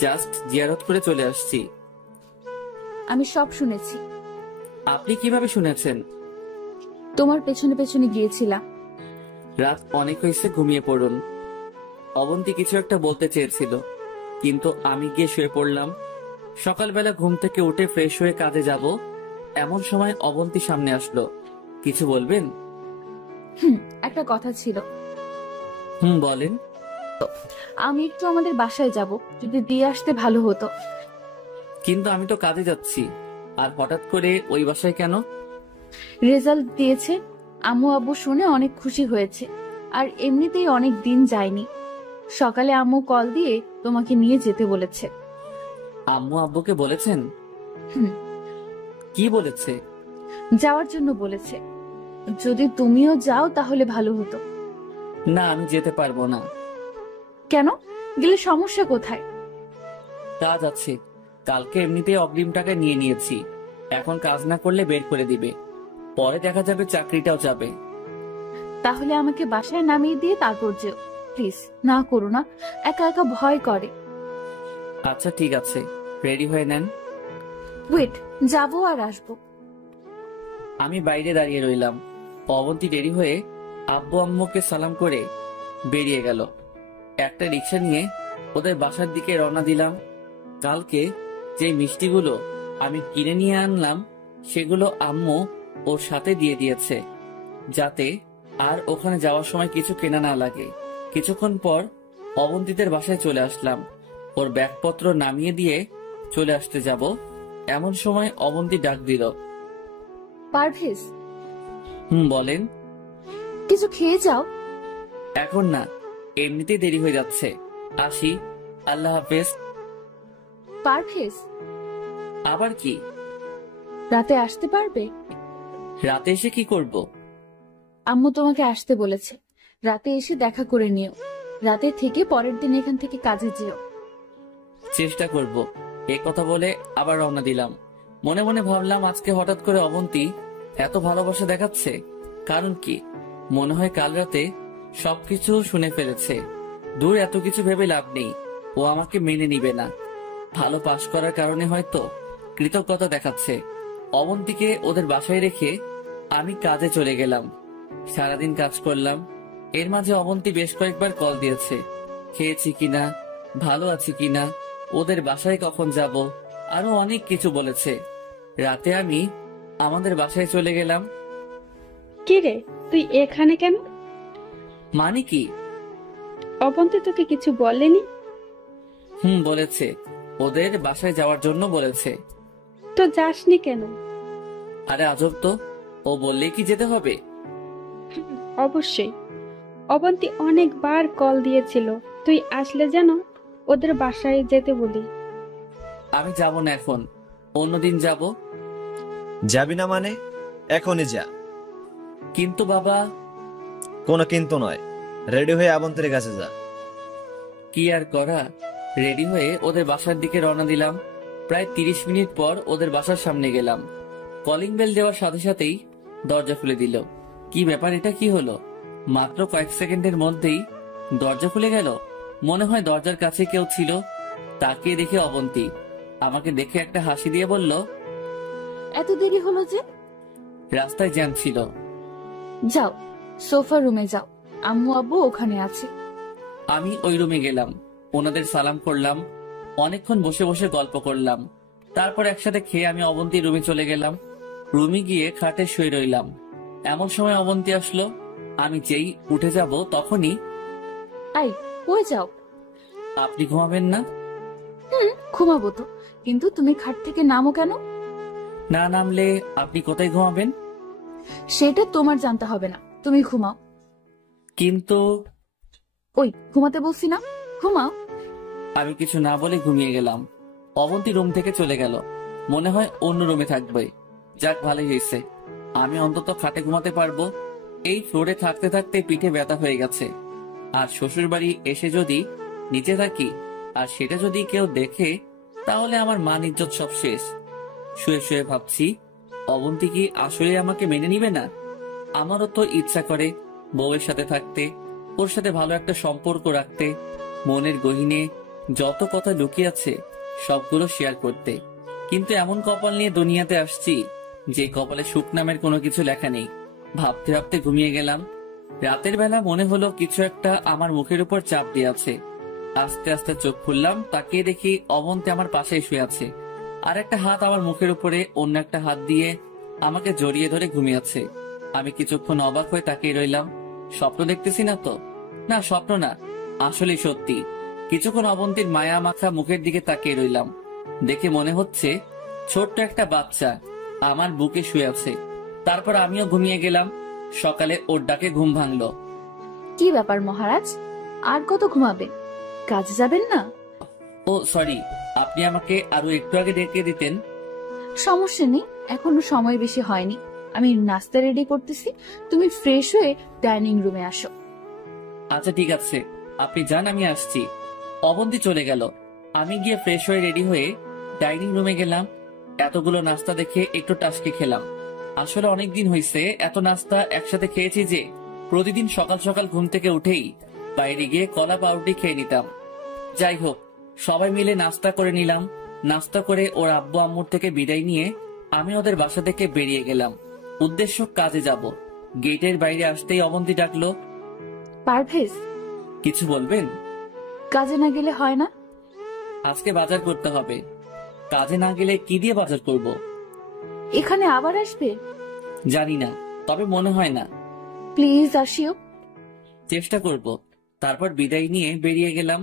জাস্ট জিয়ারত করে চলে আসছি। আমি সব শুনেছি। আপনি কিভাবে শুনেছেন? তোমার পেছনে পেছনে গিয়েছিলাম। রাত অনেক হয়েছে, ঘুমিয়ে পড়ুন। অবন্তী কিছু একটা বলতে চেয়েছিল, কিন্তু আমি গিয়ে শুয়ে পড়লাম। সকালবেলা ঘুম থেকে উঠে ফ্রেশ হয়ে কাজে যাব, এমন সময় অবন্তী সামনে আসলো। কিছু বলবেন? একটা কথা ছিল। বলেন। আমি একটু আমাদের বাসায় যাব, যদি দিয়ে আসতে ভালো হতো। কিন্তু আমি তো কাজে যাচ্ছি, আর হঠাৎ করে ওই বাসায় কেন? রেজাল্ট দিয়েছে, আম্মু আব্বু শুনে অনেক খুশি হয়েছে, আর এমনিতেই অনেক দিন যায়নি। সকালে আম্মু কল দিয়ে তোমাকে নিয়ে যেতে বলেছে। আম্মু আব্বুকে বলেছেন? কি বলেছে? যাওয়ার জন্য বলেছে। যদি তুমিও যাও তাহলে ভালো হতো। না, আমি যেতে পারবো না। কেন? গেলে সমস্যা কোথায়? কাজ আছে। কালকে এমনিতেই অগ্রিম টাকা নিয়ে নিয়েছি, এখন কাজ না করলে বের করে দিবে। পরে দেখা যাবে চাকরিটাও যাবে। তাহলে আমাকে বাসায় নামিয়ে দিয়ে তারপর যেও। প্লিজ না করো না, একা একা ভয় করে। আচ্ছা ঠিক আছে, রেডি হয়ে নেন। ওয়েট, যাবো আর আসবো। আমি বাইরে দাঁড়িয়ে রইলাম। অবন্তী দেরি হয়ে আব্বু আম্মুকে সালাম করে বেরিয়ে গেল। একটা রিক্সা নিয়ে ওদের বাসার দিকে রওনা দিলাম। কালকে যে মিষ্টিগুলো আমি কিনে নিয়ে আনলাম সেগুলো আম্মু ওর সাথে দিয়ে দিয়েছে, যাতে আর ওখানে যাওয়ার সময় কিছু কেনা না লাগে। কিছুক্ষণ পর অবন্তীদের বাসায় চলে আসলাম। ওর ব্যাগপত্র নামিয়ে দিয়ে চলে আসতে যাব, এমন সময় অবন্তী ডাক দিল। পারভেজ, বলেন। কিছু খেয়ে যাও। এখন না, এমনিতেই দেরি হয়ে যাচ্ছে। আসি, আল্লাহ হাফেজ। পারভেজ, আবার কি? রাতে আসতে পারবে? রাতে এসে কি করব? আম্মু তোমাকে আসতে বলেছে, রাতে এসে দেখা করে নিও। রাতে থেকে পরের দিন এখান থেকে কাজে যেও। চেষ্টা করব। এই কথা বলে আবার রওনা দিলাম। মনে মনে ভাবলাম, আজকে হঠাৎ করে অবন্তী এত ভালোবাসা দেখাচ্ছে, কারণ কি? মনে হয় কাল রাতে সবকিছু শুনে ফেলেছে। দূর, এত কিছু ভেবে লাভ নেই, ও আমাকে মেনে নিবে না। ভালো পাশ করার কারণে হয়তো কৃতজ্ঞতা দেখাচ্ছে। অবন্তীকে ওদের বাসায় রেখে আমি কাজে চলে গেলাম। সারাদিন কাজ করলাম। এর মাঝে অবন্তী বেশ কয়েকবার কল দিয়েছে, খেয়েছি কিনা, ভালো আছি কিনা, ওদের বাসায় কখন যাব, আরো অনেক কিছু বলেছে। রাতে আমি আমাদের বাসায় চলে গেলাম। কি রে, তুই এখানে কেন? মানে কি? অবন্তী তোকে কিছু বলেনি? বলেছে, ওদের বাসায় যাওয়ার জন্য বলেছে। তো যাসনি কেন? আরে আজব তো, ও বললে কি যেতে হবে? অবশ্যই। অবন্তী অনেকবার কল দিয়েছিল, তুই আসলে যেন ওদের বাসায় যেতে বলি। আমি যাব না এখন, অন্যদিন যাব। যাবি না মানে? এখনই যা। কিন্তু বাবা। কোনো কিন্তু নয়, রেডি হয়ে আবন্তীর কাছে যা। কি আর করা, রেডি হয়ে ওদের বাসার দিকে রওনা দিলাম। প্রায় 30 মিনিট পর ওদের বাসার সামনে গেলাম। কলিং বেল দেওয়ার সাথে সাথেই দরজা খুলে দিল। কি ব্যাপার, এটা কি হলো? মাত্র কয়েক সেকেন্ডের মধ্যেই দরজা খুলে গেল। মনে হয় দরজার কাছে কেউ ছিল। তাকিয়ে দেখে অবন্তী আমাকে দেখে একটা হাসি দিয়ে বলল, এত দেরি হলো যে? রাস্তায় জ্যাম ছিল। যাও, সোফা রুমে যাও, আম্মু আব্বু ওখানে আছে। আমি ওই রুমে গেলাম, ওনাদের সালাম করলাম, অনেকক্ষণ বসে বসে গল্প করলাম। তারপর একসাথে খেয়ে আমি অবন্তীর রুমে চলে গেলাম। রুমে গিয়ে খাটে শুয়ে রইলাম। এমন সময় অবন্তী আসলো। আমি যেই উঠে যাব তখনই, আই, কই যাও? আপনি ঘুমাবেন না? ঘুমাবো তো, কিন্তু তুমি খাট থেকে নামো কেন? না নামলে আপনি কোথায় ঘুমাবেন? সেটা তোমার জানতে হবে না, তুমি ঘুমাও। কিন্তু ওই, ঘুমাতে বলছি না, ঘুমাও। আমি কিছু না বলে ঘুমিয়ে গেলাম। অবন্তী রুম থেকে চলে গেল। মনে হয় অন্য রুমে থাকবে। যাক, ভালোই হয়েছে, আমি অন্তত খাটে ঘুমাতে পারবো। এই ফ্লোরে থাকতে থাকতে পিঠে ব্যথা হয়ে গেছে। আর শ্বশুর বাড়ি এসে যদি নিচে থাকি আর সেটা যদি কেউ দেখে, তাহলে আমার মান ইজ্জত সব শেষ। শুয়ে শুয়ে ভাবছি, অবন্তী কি আসলে আমাকে মেনে নিবে না? আমারও তো ইচ্ছা করে বউয়ের সাথে থাকতে, ওর সাথে ভালো একটা সম্পর্ক রাখতে, মনের গহীনে যত কথা লুকিয়ে আছে সবগুলো শেয়ার করতে। কিন্তু এমন কপাল নিয়ে দুনিয়াতে আসছি যে কপালে সুখ নামের কোনো কিছু লেখা নেই। ভাবতে ভাবতে ঘুমিয়ে গেলাম। রাতের বেলা মনে হলো কিছু একটা আমার মুখের উপর চাপ দিয়ে আছে। আস্তে আস্তে চোখ খুললাম, তাকিয়ে দেখি অবন্তী আমার পাশে শুয়ে আছে। আর একটা হাত আমার মুখের উপরে অন্য একটা হাত দিয়ে আমাকে জড়িয়ে ধরে ঘুমিয়ে আছে। আমি কিছুক্ষণ অবাক হয়ে তাকিয়ে রইলাম। স্বপ্ন দেখতেছি না তো? না, স্বপ্ন না, আসলেই সত্যি। কিছুক্ষণ অবন্তীর মায়া মাখা মুখের দিকে তাকিয়ে রইলাম। দেখে মনে হচ্ছে ছোট্ট একটা বাচ্চা আমার বুকে শুয়ে আছে। তারপর আমিও ঘুমিয়ে গেলাম। সকালে ওর ডাকে ঘুম ভাঙলো। কি ব্যাপার মহারাজ, আর কত ঘুমাবে? কাজে যাবেন না? ও সরি, আপনি আমাকে আরো একটু আগে ডেকে দিতেন। সমস্যা নেই, এখনো সময় বেশি হয়নি। আমি নাস্তা রেডি করতেছি, তুমি ফ্রেশ হয়ে ডাইনিং রুমে আসো। আচ্ছা ঠিক আছে, আপনি যান, আমি আসছি। অবন্তী চলে গেল। আমি গিয়ে ফ্রেশ হয়ে রেডি হয়ে ডাইনিং রুমে গেলাম। এতগুলো নাস্তা দেখে একটু টাসকে খেলাম। আসলে অনেকদিন হয়েছে এত নাস্তা একসাথে খেয়েছি যে প্রতিদিন সকাল সকাল ঘুম থেকে উঠেই বাইরে গিয়ে কলা পাউরুটি খেয়ে নিতাম। যাই হোক, সবাই মিলে নাস্তা করে নিলাম। নাস্তা করে ওর আব্বু আম্মুর থেকে বিদায় নিয়ে আমি ওদের বাসা থেকে বেরিয়ে গেলাম। উদ্দেশ্য কাজে যাব। গেটের বাইরে আসতেই অবন্তী ডাকলো, পারভেজ, কিছু বলবেন? কাজে না গেলে হয় না? আজকে বাজার করতে হবে। কাজে না গেলে কি দিয়ে বাজার করব? এখানে আবার আসবে? জানি না, তবে মনে হয় না। প্লিজ আসিও। চেষ্টা করব। তারপর বিদায় নিয়ে বেরিয়ে গেলাম।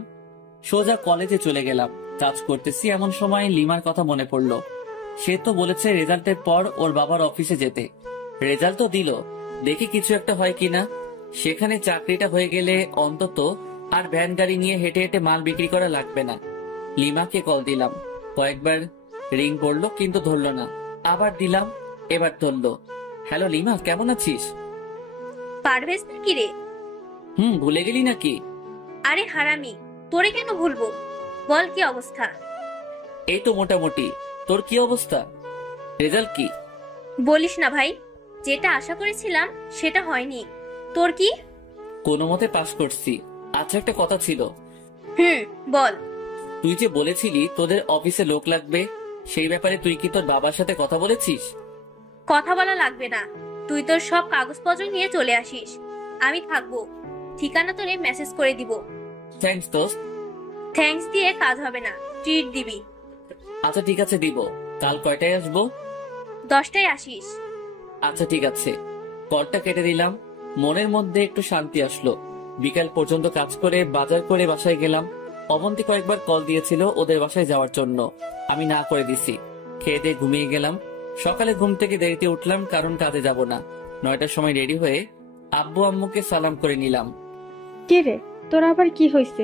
সোজা কলেজে চলে গেলাম। কাজ করতেছি এমন সময় লিমার কথা মনে পড়লো। সে তো বলেছে রেজাল্টের পর ওর বাবার অফিসে যেতে। রেজাল্ট তো দিল, দেখি কিছু একটা হয় কিনা। সেখানে চাকরিটা হয়ে গেলে অন্তত আর ভ্যান গাড়ি নিয়ে হেঁটে হেঁটে মাল বিক্রি করা লাগবে না। লিমাকে কল দিলাম। কয়েকবার রিং পড়লো কিন্তু ধরলো না। আবার দিলাম, এবার ধরলো। হ্যালো লিমা, কেমন আছিস? পারভেজ নাকি রে? ভুলে গেলি নাকি? আরে হারামি, তোরে কেন ভুলবো? বল কি অবস্থা? এই তো মোটামুটি। তোর কি অবস্থা? রেজাল্ট কি? বলিস না ভাই, যেটা আশা করেছিলাম সেটা হয়নি। তোর কি? কোনো মতে পাস করছি। আচ্ছা, একটা কথা ছিল। বল। তুই যে বলেছিলি তোদের অফিসে লোক লাগবে, সেই ব্যাপারে তুই কি তোর বাবার সাথে কথা বলেছিস? কথা বলা লাগবে না, তুই তোর সব কাগজপত্র নিয়ে চলে আসিস। আমি থাকবো। ঠিকানা তোরে মেসেজ করে দিব। থ্যাঙ্কস দোস্ত। থ্যাঙ্কস দিয়ে কাজ হবে না, ট্রিট দিবি। আচ্ছা ঠিক আছে, দিব। কাল কয়টায় আসবো? 10টায় আসিস। আচ্ছা ঠিক আছে। কলটা কেটে দিলাম। মনের মধ্যে একটু শান্তি আসলো। বিকাল পর্যন্ত কাজ করে বাজার করে বাসায় গেলাম। অবন্তী কয়েকবার কল দিয়েছিল ওদের বাসায় যাওয়ার জন্য, আমি না করে দিছি। খেয়ে দিয়ে ঘুমিয়ে গেলাম। সকালে ঘুম থেকে দেরিতে উঠলাম, কারণ কাজে যাব না। 9টার সময় রেডি হয়ে আব্বু আম্মুকে সালাম করে নিলাম। কে রে, তোর আবার কি হয়েছে?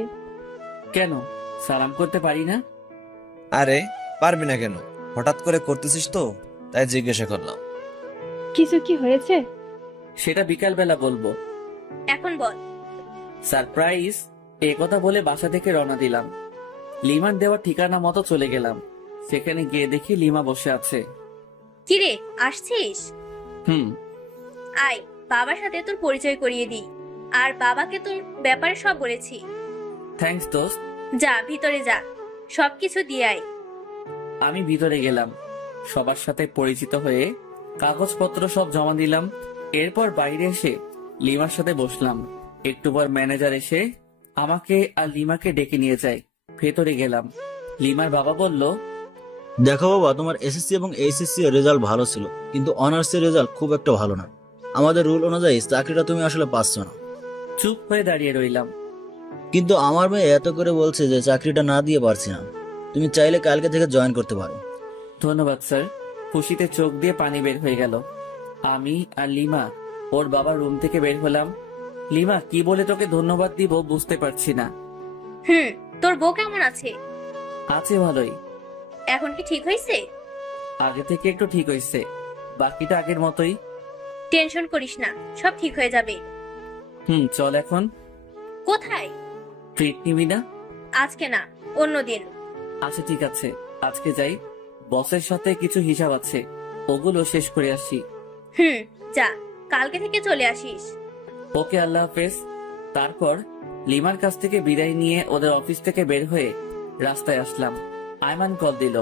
কেন সালাম করতে পারি না? আরে পারবি না কেন? হঠাৎ করে করতেছিস তো, তাই জিজ্ঞাসা করলাম। কিছু কি হয়েছে? সেটা বিকাল বেলা বলবো। এখন বল। সারপ্রাইজ। এ কথা বলে বাসা থেকে রওনা দিলাম। লিমার দেওয়া ঠিকানা মতো চলে গেলাম। সেখানে গিয়ে দেখি লিমা বসে আছে। কিরে, আসছিস? হুম। আয়, বাবার সাথে তোর পরিচয় করিয়ে দিই। আর বাবাকে তোর ব্যাপারে সব বলেছি। থ্যাঙ্কস দোস্ত। যা ভিতরে যা, সবকিছু দিয়ে আয়। আমি ভিতরে গেলাম। সবার সাথে পরিচিত হয়ে কাগজপত্র সব জমা দিলাম। এরপর বাইরে এসে লিমার সাথে বসলাম। একটু পর ম্যানেজার এসে আমাকে আর লিমাকে ডেকে নিয়ে যায়। ভেতরে গেলাম। লিমার বাবা বলল, দেখো বাবা, তোমার এসএসসি এবং এইচএসসি এর রেজাল্ট ভালো ছিল, কিন্তু অনার্স এর রেজাল্ট খুব একটা ভালো না। আমাদের রুল অনুযায়ী চাকরিটা তুমি আসলে পাচ্ছ না। চুপ হয়ে দাঁড়িয়ে রইলাম। কিন্তু আমার মেয়ে এত করে বলছে যে চাকরিটা না দিয়ে পারছি না। তুমি চাইলে কালকে থেকে জয়েন করতে পারো। ধন্যবাদ স্যার। খুশিতে চোখ দিয়ে পানি বের হয়ে গেল। আমি আর লিমা ওর বাবার রুম থেকে বের হলাম। লিমা, কি বলে তোকে ধন্যবাদ দিব বুঝতে পারছি না। তোর বউ কেমন আছে? আছে ভালোই। এখন কি ঠিক হয়েছে? আগে থেকে একটু ঠিক হয়েছে, বাকিটা আগের মতোই। টেনশন করিস না, সব ঠিক হয়ে যাবে। চল এখন। কোথায়? ট্রিট নিবি না? আজকে না, অন্যদিন। আচ্ছা ঠিক আছে, আজকে যাই। বসের সাথে কিছু হিসাব আছে, ওগুলো শেষ করে আসি। যা, কালকে থেকে চলে আসিস। ওকে, আল্লাহ হাফেজ। তারপর লিমার কাছ থেকে বিদায় নিয়ে ওদের অফিস থেকে বের হয়ে রাস্তায় আসলাম। আয়মান কল দিল।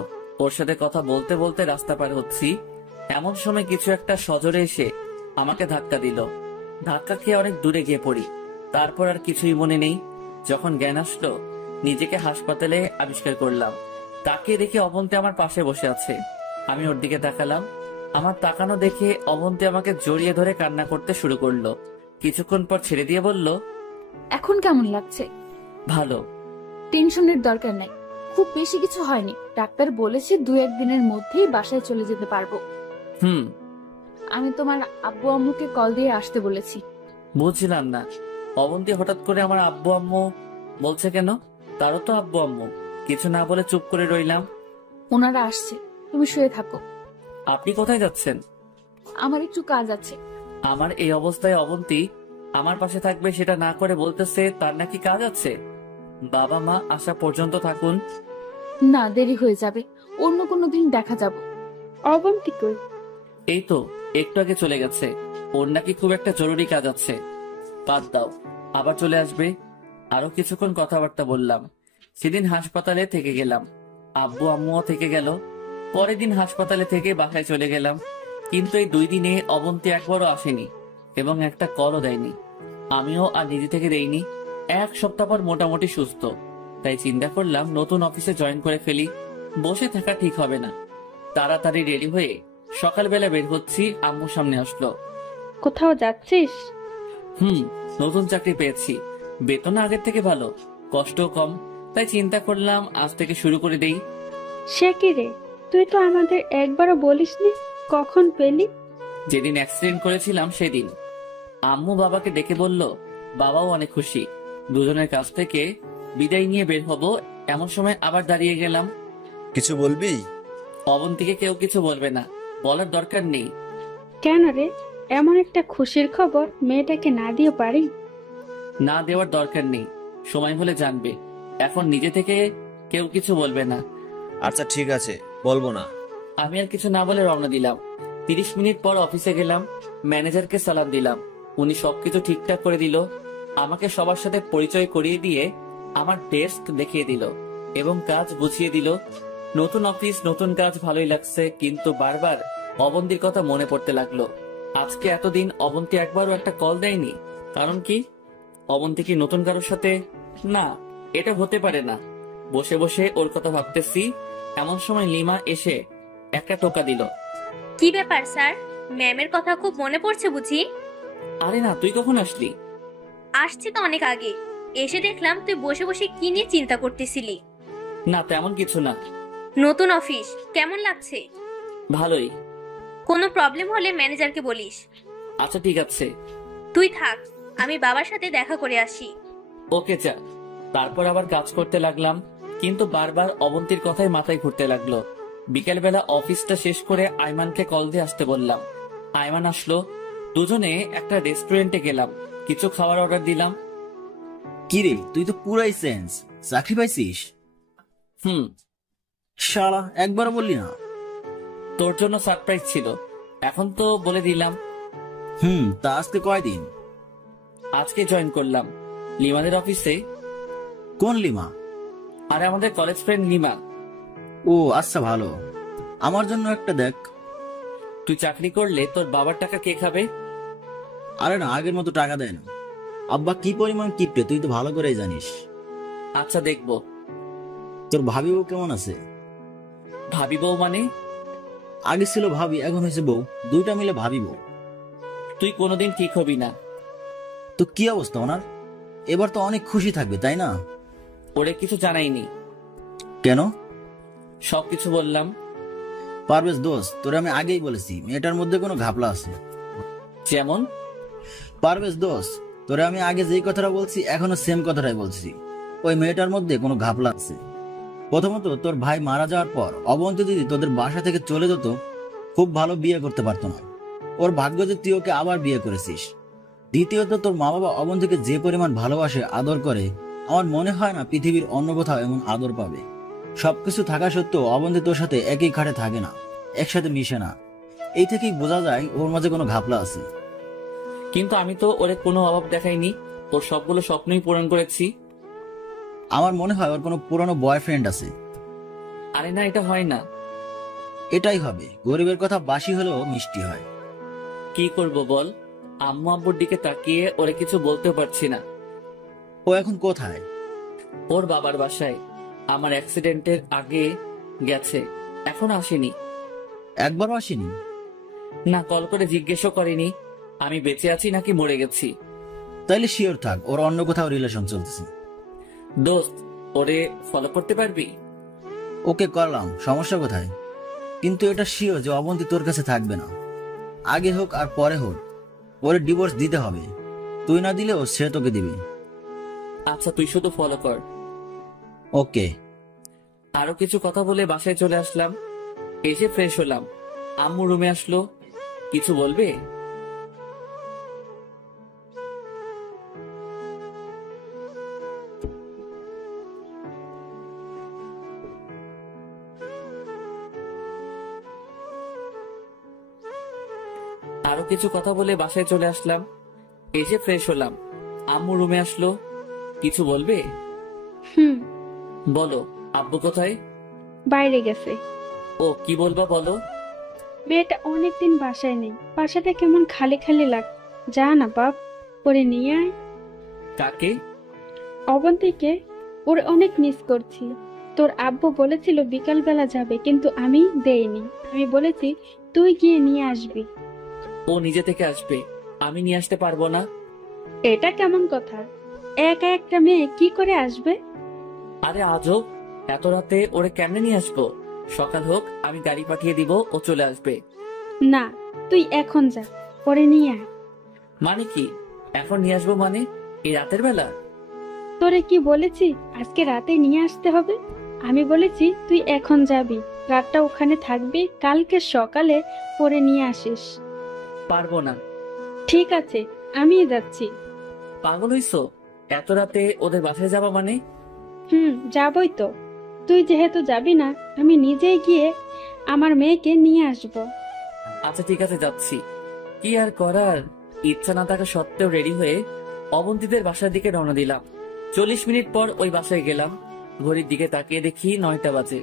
ওর সাথে কথা বলতে বলতে রাস্তা পার হচ্ছি। এমন সময় কিছু একটা সজোরে এসে আমাকে ধাক্কা দিল। ধাক্কা খেয়ে অনেক দূরে গিয়ে পড়ি। তারপর আর কিছুই মনে নেই। যখন জ্ঞান আসলো, নিজেকে হাসপাতালে আবিষ্কার করলাম। তাকিয়ে দেখে অবন্তী আমার পাশে বসে আছে। আমি ওর দিকে তাকালাম। আমার তাকানো দেখে অবন্তী আমাকে জড়িয়ে ধরে কান্না করতে শুরু করলো। কিছুক্ষণ পর ছেড়ে দিয়ে বলল, এখন কেমন লাগছে? ভালো। টেনশনের দরকার নাই, খুব বেশি কিছু হয়নি। ডাক্তার বলেছে 2-1 দিনের মধ্যেই বাসায় চলে যেতে পারবো। আমি তোমার আব্বু আম্মুকে কল দিয়ে আসতে বলেছি। বুঝছিলাম না, অবন্তী হঠাৎ করে আমার আব্বু আম্মু বলছে কেন? তারও তো আব্বু আম্মু। কিছু না বলে চুপ করে রইলাম। ওনারা আসছে, তুমি শুয়ে থাকো। আপনি কোথায় যাচ্ছেন? আমার একটু কাজ আছে। আমার এই অবস্থায় অবন্তী আমার পাশে থাকবে সেটা না করে বলতেছে তার নাকি কাজ আছে। বাবা মা আসা পর্যন্ত থাকুন। না, দেরি হয়ে যাবে, অন্য কোনো দিন দেখা যাব। অবন্তী কই? এই তো একটু আগে চলে গেছে, ওর নাকি খুব একটা জরুরি কাজ আছে। বাদ দাও, আবার চলে আসবে। আরো কিছুক্ষণ কথাবার্তা বললাম। সেদিন হাসপাতালে থেকে গেলাম, আব্বু আম্মুও থেকে গেল। পরের দিন হাসপাতালে থেকে বাসায় চলে গেলাম, কিন্তু এই 2 দিনে অবন্তী একবারও আসেনি এবং একটা কলও দেয়নি। আমিও আর নিজে থেকে দেইনি। 1 সপ্তাহ পর মোটামুটি সুস্থ, তাই চিন্তা করলাম নতুন অফিসে জয়েন করে ফেলি। বসে থাকা ঠিক হবে না। তাড়াতাড়ি রেডি হয়ে সকালবেলা বের হচ্ছি, আম্মু সামনে আসলো। কোথাও যাচ্ছিস? নতুন চাকরি পেয়েছি, বেতন আগের থেকে ভালো, কষ্টও কম, তাই চিন্তা করলাম আজ থেকে শুরু করে দেই। সে কি রে, তুই তো আমাদের একবারও বলিসনি, কখন পেলি? যেদিন অ্যাক্সিডেন্ট করেছিলাম সেদিন। আম্মু বাবাকে ডেকে বলল, বাবাও অনেক খুশি। দুজনের কাছ থেকে বিদায় নিয়ে বের হব, এমন সময় আবার দাঁড়িয়ে গেলাম। কিছু বলবি? অবন্তীকে কেউ কিছু বলবে না, বলার দরকার নেই। কেন রে, এমন একটা খুশির খবর মেয়েটাকে না দিয়ে পারি? না দেওয়ার দরকার নেই, সময় হলে জানবে। এখন নিজে থেকে কেউ কিছু বলবে না। আচ্ছা ঠিক আছে, বলবো না। আমি আর কিছু না বলে রওনা দিলাম। 30 মিনিট পর অফিসে গেলাম, ম্যানেজারকে সালাম দিলাম। উনি সবকিছু ঠিকঠাক করে দিল, আমাকে সবার সাথে পরিচয় করিয়ে দিয়ে আমার ডেস্ক দেখিয়ে দিল এবং কাজ বুঝিয়ে দিল। নতুন অফিস, নতুন কাজ, ভালোই লাগছে, কিন্তু বারবার অবন্তীর কথা মনে পড়তে লাগলো। আজকে এতদিন অবন্তী একবারও একটা কল দেয়নি, কারণ কি? অবন্তী কি নতুন কারোর সাথে? না, এটা হতে পারে না। বসে বসে ওর কথা ভাবতেছি, এমন সময় লিমা এসে একটা টোকা দিল। কি ব্যাপার স্যার, ম্যামের কথা খুব মনে পড়ছে বুঝি? আরে না, তুই কখন আসলি? আসছি তো অনেক আগে, এসে দেখলাম তুই বসে বসে কি নিয়ে চিন্তা করতেছিলি। না, তেমন কিছু না। নতুন অফিস কেমন লাগছে? ভালোই। কোনো প্রবলেম হলে ম্যানেজারকে বলিস। আচ্ছা ঠিক আছে। তুই থাক, আমি বাবার সাথে দেখা করে আসি। ওকে যা। তারপর আবার কাজ করতে লাগলাম, কিন্তু বারবার অবন্তীর কথাই মাথায় ঘুরতে লাগলো। বিকেলবেলা অফিসটা শেষ করে আইমানকে কল দিয়ে আসতে বললাম। আইমান আসলো, দুজনে একটা রেস্টুরেন্টে গেলাম, কিছু খাবার অর্ডার দিলাম। কিরে, তুই তো পুরাই সেন্স, চাকরি পাইছিস? শালা, একবার বললি না? তোর জন্য সারপ্রাইজ ছিল, এখন তো বলে দিলাম। তা আজকে কয়দিন? আজকে জয়েন করলাম লিমাদের অফিসে। কোন লিমা? আরে আমাদের কলেজ ফ্রেন্ড লিমা। ও আচ্ছা, ভালো। আমার জন্য একটা দেখ। তুই চাকরি করলে তোর বাবার টাকা কে খাবে? আরে না, আগের মতো টাকা দেয় না। আব্বা কি পরিমাণ কিপটে তুই তো ভালো করেই জানিস। আচ্ছা দেখবো। তোর ভাবি বউ কেমন আছে? ভাবি বউ মানে? আগে ছিল ভাবি, এখন হয়েছে বউ, দুইটা মিলে ভাবি বউ। তুই কোনোদিন ঠিক হবি না। তো কি অবস্থা ওনার? এবার তো অনেক খুশি থাকবে, তাই না? ওরে কিছু জানাইনি। কেন? সবকিছু বললাম। পারভেজ দোস্ত, তোরে আমি আগেই বলেছি মেয়েটার মধ্যে কোনো ঘাপলা আছে। যেমন? পারভেজ দোস্ত, তোরে আমি আগে যেই কথাটা বলছি এখনো সেম কথাটাই বলছি। ওই মেয়েটার মধ্যে কোনো ঘাপলা আছে। প্রথমত, তোর ভাই মারা যাওয়ার পর অবন্তী দিদি তোদের বাসা থেকে চলে যেত, খুব ভালো বিয়ে করতে পারতো না। ওর ভাগ্য যে তুই ওকে আবার বিয়ে করেছিস। দ্বিতীয়ত, তোর মা বাবা অবন্তীকে যে পরিমাণ ভালোবাসে, আদর করে, আমার মনে হয় না পৃথিবীর অন্য কোথাও এমন আদর পাবে। সবকিছু থাকা সত্ত্বেও অবন্তী তোর সাথে একই খাটে থাকে না, একসাথে মিশে না। এই থেকেই বোঝা যায় ওর মাঝে কোনো ঘাপলা আছে। কিন্তু আমি তো ওরে কোনো অভাব দেখাইনি, ওর সবগুলো স্বপ্নই পূরণ করেছি। আমার মনে হয় ওর কোনো পুরনো বয়ফ্রেন্ড আছে। আরে না, এটা হয় না। এটাই হবে, গরিবের কথা বাসি হলেও মিষ্টি হয়। কি করব বল, আম্মু আব্বুর দিকে তাকিয়ে ওরে কিছু বলতেও পারছি না। ও এখন কোথায়? ওর বাবার বাসায়। আমার অ্যাক্সিডেন্টের আগে গেছে, এখন আসেনি। একবারও আসেনি? না, কল করে জিজ্ঞেসও করেনি আমি বেঁচে আছি নাকি মরে গেছি। তাইলে শিওর থাক ওর অন্য কোথাও রিলেশন চলতেছে। দোস্ত, ওরে ফলো করতে পারবি? ওকে করলাম, সমস্যা কোথায়? কিন্তু এটা শিওর যে অবন্তী তোর কাছে থাকবে না। আগে হোক আর পরে হোক, ওরে ডিভোর্স দিতে হবে। তুই না দিলেও সে তোকে দিবে। আচ্ছা, তুই শুধু ফলো কর। ওকে। আরো কিছু কথা বলে বাসায় চলে আসলাম। এসে ফ্রেশ হলাম, আম্মু রুমে আসলো। কিছু বলবে? আরো কিছু কথা বলে বাসায় চলে আসলাম। এসে ফ্রেশ হলাম। আম্মু রুমে আসলো। কিছু বলবে? বলো। আব্বু কোথায়? বাইরে গেছে। ও, কি বলবা বলো। মেয়েটা অনেকদিন বাসায় নেই, বাসাটা কেমন খালি খালি লাগ। যা না বাপ, ওরে নিয়ে আয়। কাকে? অবন্তীকে। ওর অনেক মিস করছি। তোর আব্বু বলেছিল বিকাল বেলা যাবে, কিন্তু আমি দেইনি। আমি বলেছি তুই গিয়ে নিয়ে আসবি। ও নিজে থেকে আসবে, আমি নিয়ে আসতে পারবো না। এটা কেমন কথা? একা একটা মেয়ে কি করে আসবে? আরে আজব, এত রাতে ওরে কেমনে নিয়ে আসবো? সকাল হোক, আমি গাড়ি পাঠিয়ে দিব, ও চলে আসবে। না, তুই এখন যা, পরে নিয়ে আয়। মানে কি এখন নিয়ে আসবো? মানে এই রাতের বেলা? তোরে কি বলেছি আজকে রাতে নিয়ে আসতে হবে? আমি বলেছি তুই এখন যাবি, রাতটা ওখানে থাকবি, কালকে সকালে পরে নিয়ে আসিস। পারবো না। ঠিক আছে, আমি যাচ্ছি। পাগল হইছো? এত রাতে ওদের বাসায় যাবা মানে? যাবই তো। তুই যেহেতু যাবি না, আমি নিজেই গিয়ে আমার মেয়েকে নিয়ে আসব। আচ্ছা ঠিক আছে, যাচ্ছি। কি আর করার, ইচ্ছা না থাকা সত্ত্বেও রেডি হয়ে অবন্তীদের বাসার দিকে রওনা দিলাম। 40 মিনিট পর ওই বাসায় গেলাম। ঘড়ির দিকে তাকিয়ে দেখি 9টা বাজে।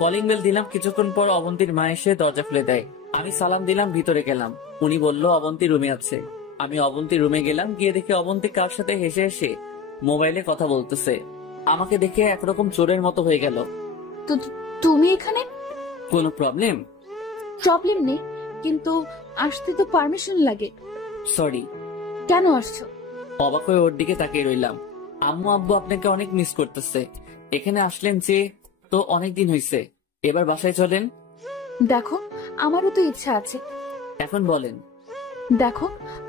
কলিং বেল দিলাম। কিছুক্ষণ পর অবন্তীর মা এসে দরজা খুলে দেয়। আমি সালাম দিলাম, ভিতরে গেলাম। উনি বলল অবন্তী রুমে আছে। আমি অবন্তীর রুমে গেলাম। গিয়ে দেখি অবন্তী কার সাথে হেসে হেসে মোবাইলে কথা বলতেছে। আমাকে দেখে একরকম চোরের মতো হয়ে গেল। তুমি এখানে? কোনো প্রবলেম? প্রবলেম নেই, কিন্তু আসতে তো পারমিশন লাগে। সরি। কেন আসছো? অবাক হয়ে ওর দিকে তাকিয়ে রইলাম। আম্মু আব্বু আপনাকে অনেক মিস করতেছে। এখানে আসলেন যে তো অনেকদিন হয়েছে, এবার বাসায় চলেন। দেখো, আমারও তো ইচ্ছা আছে। এখন বলেন। দেখো,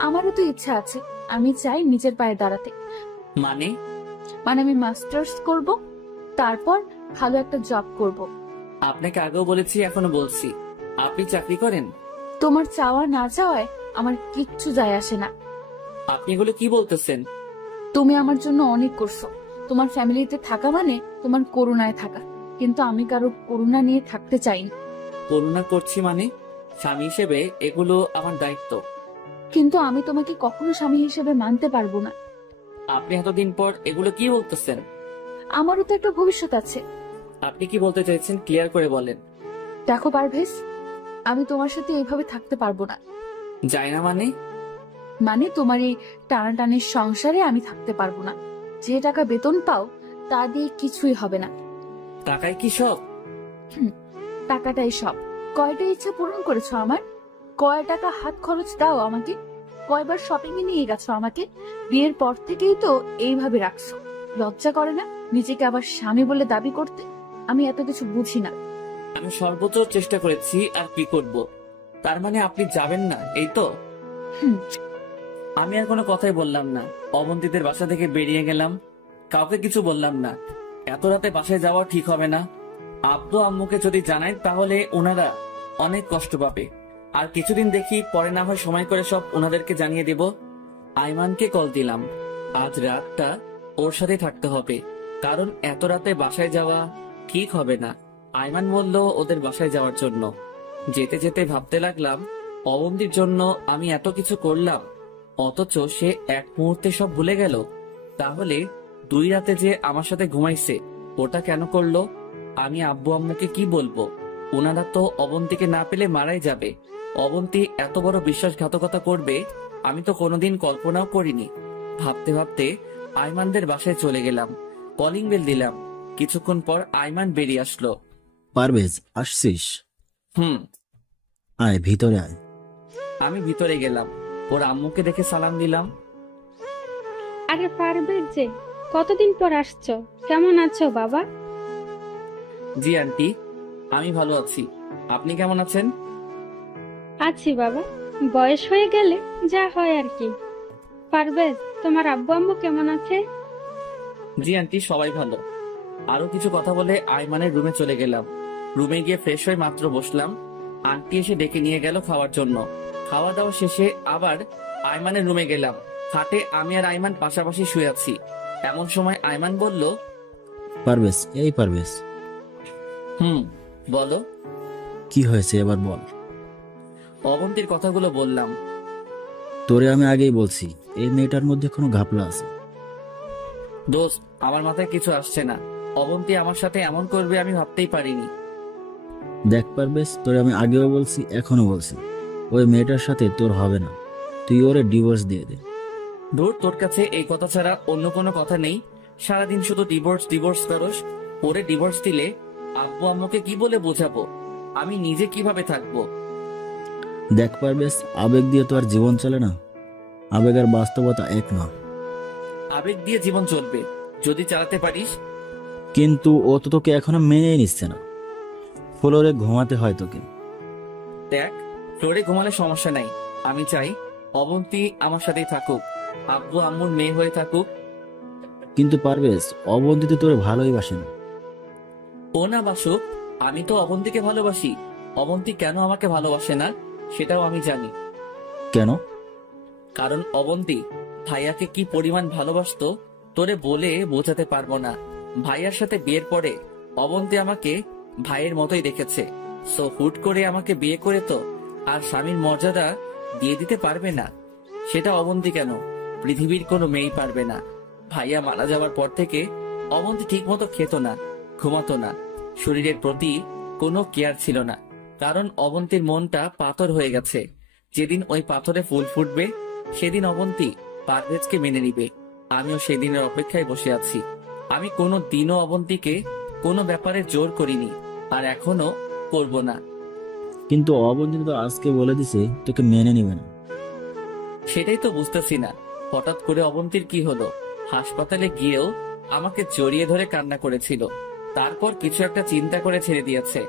আমারও তো ইচ্ছা আছে। আমি চাই নিজের পায়ে দাঁড়াতে। মানে? আমি মাস্টার্স করব, তারপর ভালো একটা জব করব। আপনাকে আগেও বলেছি, এখনো বলছি, আপনি চাকরি করেন। তোমার চাওয়া না চাওয়ায় আমার কিচ্ছু যায় আসে না। আপনি এগুলো কি বলতেছেন? তুমি আমার জন্য অনেক করছো। তোমার ফ্যামিলিতে থাকা মানে তোমার করুণায় থাকা, কিন্তু আমি কারো করুণা নিয়ে থাকতে চাই না। করুণা করছি মানে? স্বামী হিসেবে এগুলো আমার দায়িত্ব। কিন্তু আমি তোমাকে কখনো স্বামী হিসেবে মানতে পারবো না। আপনি এতদিন পর এগুলো কি বলতেছেন? আমারও তো একটা ভবিষ্যৎ আছে। আপনি কি বলতে চাইছেন ক্লিয়ার করে বলেন। দেখো পারভেজ, আমি তোমার সাথে এইভাবে থাকতে পারবো না। যাই না মানে? মানে তোমার এই টানাটানির সংসারে আমি থাকতে পারবো না। যে টাকা বেতন পাও তা দিয়ে কিছুই হবে না। টাকায় কি সব? টাকাটাই সব। কয়টা ইচ্ছা পূরণ করেছো আমার? কয় টাকা হাত খরচ দাও আমাকে? কয়বার শপিং এ নিয়ে গেছো আমাকে? বিয়ের পর থেকেই তো এইভাবে রাখছো। লজ্জা করে না নিজেকে আবার স্বামী বলে দাবি করতে? আমি এত কিছু বুঝি না। আমি সর্বোচ্চ চেষ্টা করেছি, আর কি করব। তার মানে আপনি যাবেন না, এই তো? আমি আর কোনো কথাই বললাম না। অবন্তীদের বাসা থেকে বেরিয়ে গেলাম। কাউকে কিছু বললাম না। এত রাতে বাসায় যাওয়া ঠিক হবে না। আব্বু আম্মুকে যদি জানাই তাহলে ওনারা অনেক কষ্ট পাবে। আর কিছুদিন দেখি, পরে না হয় সময় করে সব ওনাদেরকে জানিয়ে দেব। আইমানকে কল দিলাম। আজ রাতটা ওর সাথে থাকতে হবে, কারণ এত রাতে বাসায় যাওয়া ঠিক হবে না। আইমান বলল ওদের বাসায় যাওয়ার জন্য। যেতে যেতে ভাবতে লাগলাম, অবন্তীর জন্য আমি এত কিছু করলাম, অথচ সে এক মুহূর্তে সব ভুলে গেল। তাহলে 2 রাতে যে আমার সাথে ঘুমাইছে, ওটা কেন করলো? আমি আব্বু আম্মুকে কি বলবো? ওনারা তো অবন্তীকে না পেলে মারাই যাবে। অবন্তী এত বড় বিশ্বাসঘাতকতা করবে আমি তো কোনোদিন কল্পনাও করিনি। ভাবতে ভাবতে আইমানদের বাসায় চলে গেলাম। কলিং বেল দিলাম। কিছুক্ষণ পর আইমান বেরিয়ে আসলো। পারভেজ, আসছিস? আয় ভিতরে আয়। আমি ভিতরে গেলাম। ওর আম্মুকে দেখে সালাম দিলাম। আরে পারভেজ যে, কতদিন পর আসছো, কেমন আছো বাবা? জি আন্টি, আমি ভালো আছি। আপনি কেমন আছেন? আছি বাবা, বয়স হয়ে গেলে যা হয় আর কি। পারভেজ, তোমার আব্বু আম্মু কেমন আছে? জি আন্টি, সবাই ভালো। আরো কিছু কথা বলে আইমানের রুমে চলে গেলাম। রুমে গিয়ে ফ্রেশ হয়ে মাত্র বসলাম, আন্টি এসে ডেকে নিয়ে গেল খাওয়ার জন্য। খাওয়া দাওয়া শেষে আবার আয়মানের রুমে গেলাম। খাটে আমি আর আয়মান পাশাপাশি শুয়ে আছি। এমন সময় আয়মান বলল, পারভেজ, এই পারভেজ, বলো। কি হয়েছে এবার বল। অবন্তীর কথাগুলো বললাম। তোরে আমি আগেই বলছি এই মেয়েটার মধ্যে কোনো ঘাপলা আছে। দোস্ত, আমার মাথায় কিছু আসছে না। অবন্তী আমার সাথে এমন করবে আমি ভাবতেই পারিনি। দেখ পারভেজ, তোরে আমি আগেও বলছি, এখনো বলছি, ওই মেয়েটার সাথে তোর হবে না। তুই ওরে ডিভোর্স দিয়ে দে। ধুর, তোর কাছে এই কথা ছাড়া অন্য কোনো কথা নেই? সারাদিন শুধু ডিভোর্স ডিভোর্স করস। ওরে ডিভোর্স দিলে আব্বু আম্মুকে কি বলে বোঝাবো? আমি নিজে কিভাবে থাকবো? দেখ পারভেজ, আবেগ দিয়ে তো আর জীবন চলে না। আবেগ আর বাস্তবতা এক না। আবেগ দিয়ে জীবন চলবে যদি চালাতে পারিস। কিন্তু ও তো তোকে এখনো মেনেই নিচ্ছে না। ফ্লোরে ঘুমাতে হয় তোকে। দেখ, ফ্লোরে ঘুমালে সমস্যা নাই। আমি চাই অবন্তী আমার সাথেই থাকুক, আব্বু আম্মুর মেয়ে হয়ে থাকুক। কিন্তু পারভেজ, অবন্তিতে তোরে ভালোই বাসেন। ও না বাসুক, আমি তো অবন্তীকে ভালোবাসি। অবন্তী কেন আমাকে ভালোবাসে না সেটাও আমি জানি। কেন? কারণ অবন্তী ভাইয়াকে কি পরিমাণ ভালোবাসতো তোরে বলে বোঝাতে পারবো না। ভাইয়ার সাথে বিয়ের পরে অবন্তী আমাকে ভাইয়ের মতোই দেখেছে। সো হুট করে আমাকে বিয়ে করে তো আর স্বামীর মর্যাদা দিয়ে দিতে পারবে না। সেটা অবন্তী কেন, পৃথিবীর কোনো মেয়েই পারবে না। ভাইয়া মারা যাওয়ার পর থেকে অবন্তী ঠিক মতো খেত না, ঘুমাতো না, শরীরের প্রতি কোনো কেয়ার ছিল না। কারণ অবন্তীর মনটা পাথর হয়ে গেছে। যেদিন ওই পাথরে ফুল ফুটবে সেদিন অবন্তী পারভেজকে মেনে নিবে। আমিও সেদিনের অপেক্ষায় বসে আছি। আমি কোনো দিনও অবন্তীকে কোনো ব্যাপারে জোর করিনি, আর এখনো করব না। কিন্তু অবন্তি তো আজকে বলে দিছে তোকে মেনে নিবে না। সেটাই তো বুঝতেছি না, হঠাৎ করে অবন্তীর কি হলো? হাসপাতালে গিয়েও আমাকে জড়িয়ে ধরে কান্না করেছিল, তারপর কিছু একটা চিন্তা করে ছেড়ে দিয়েছে।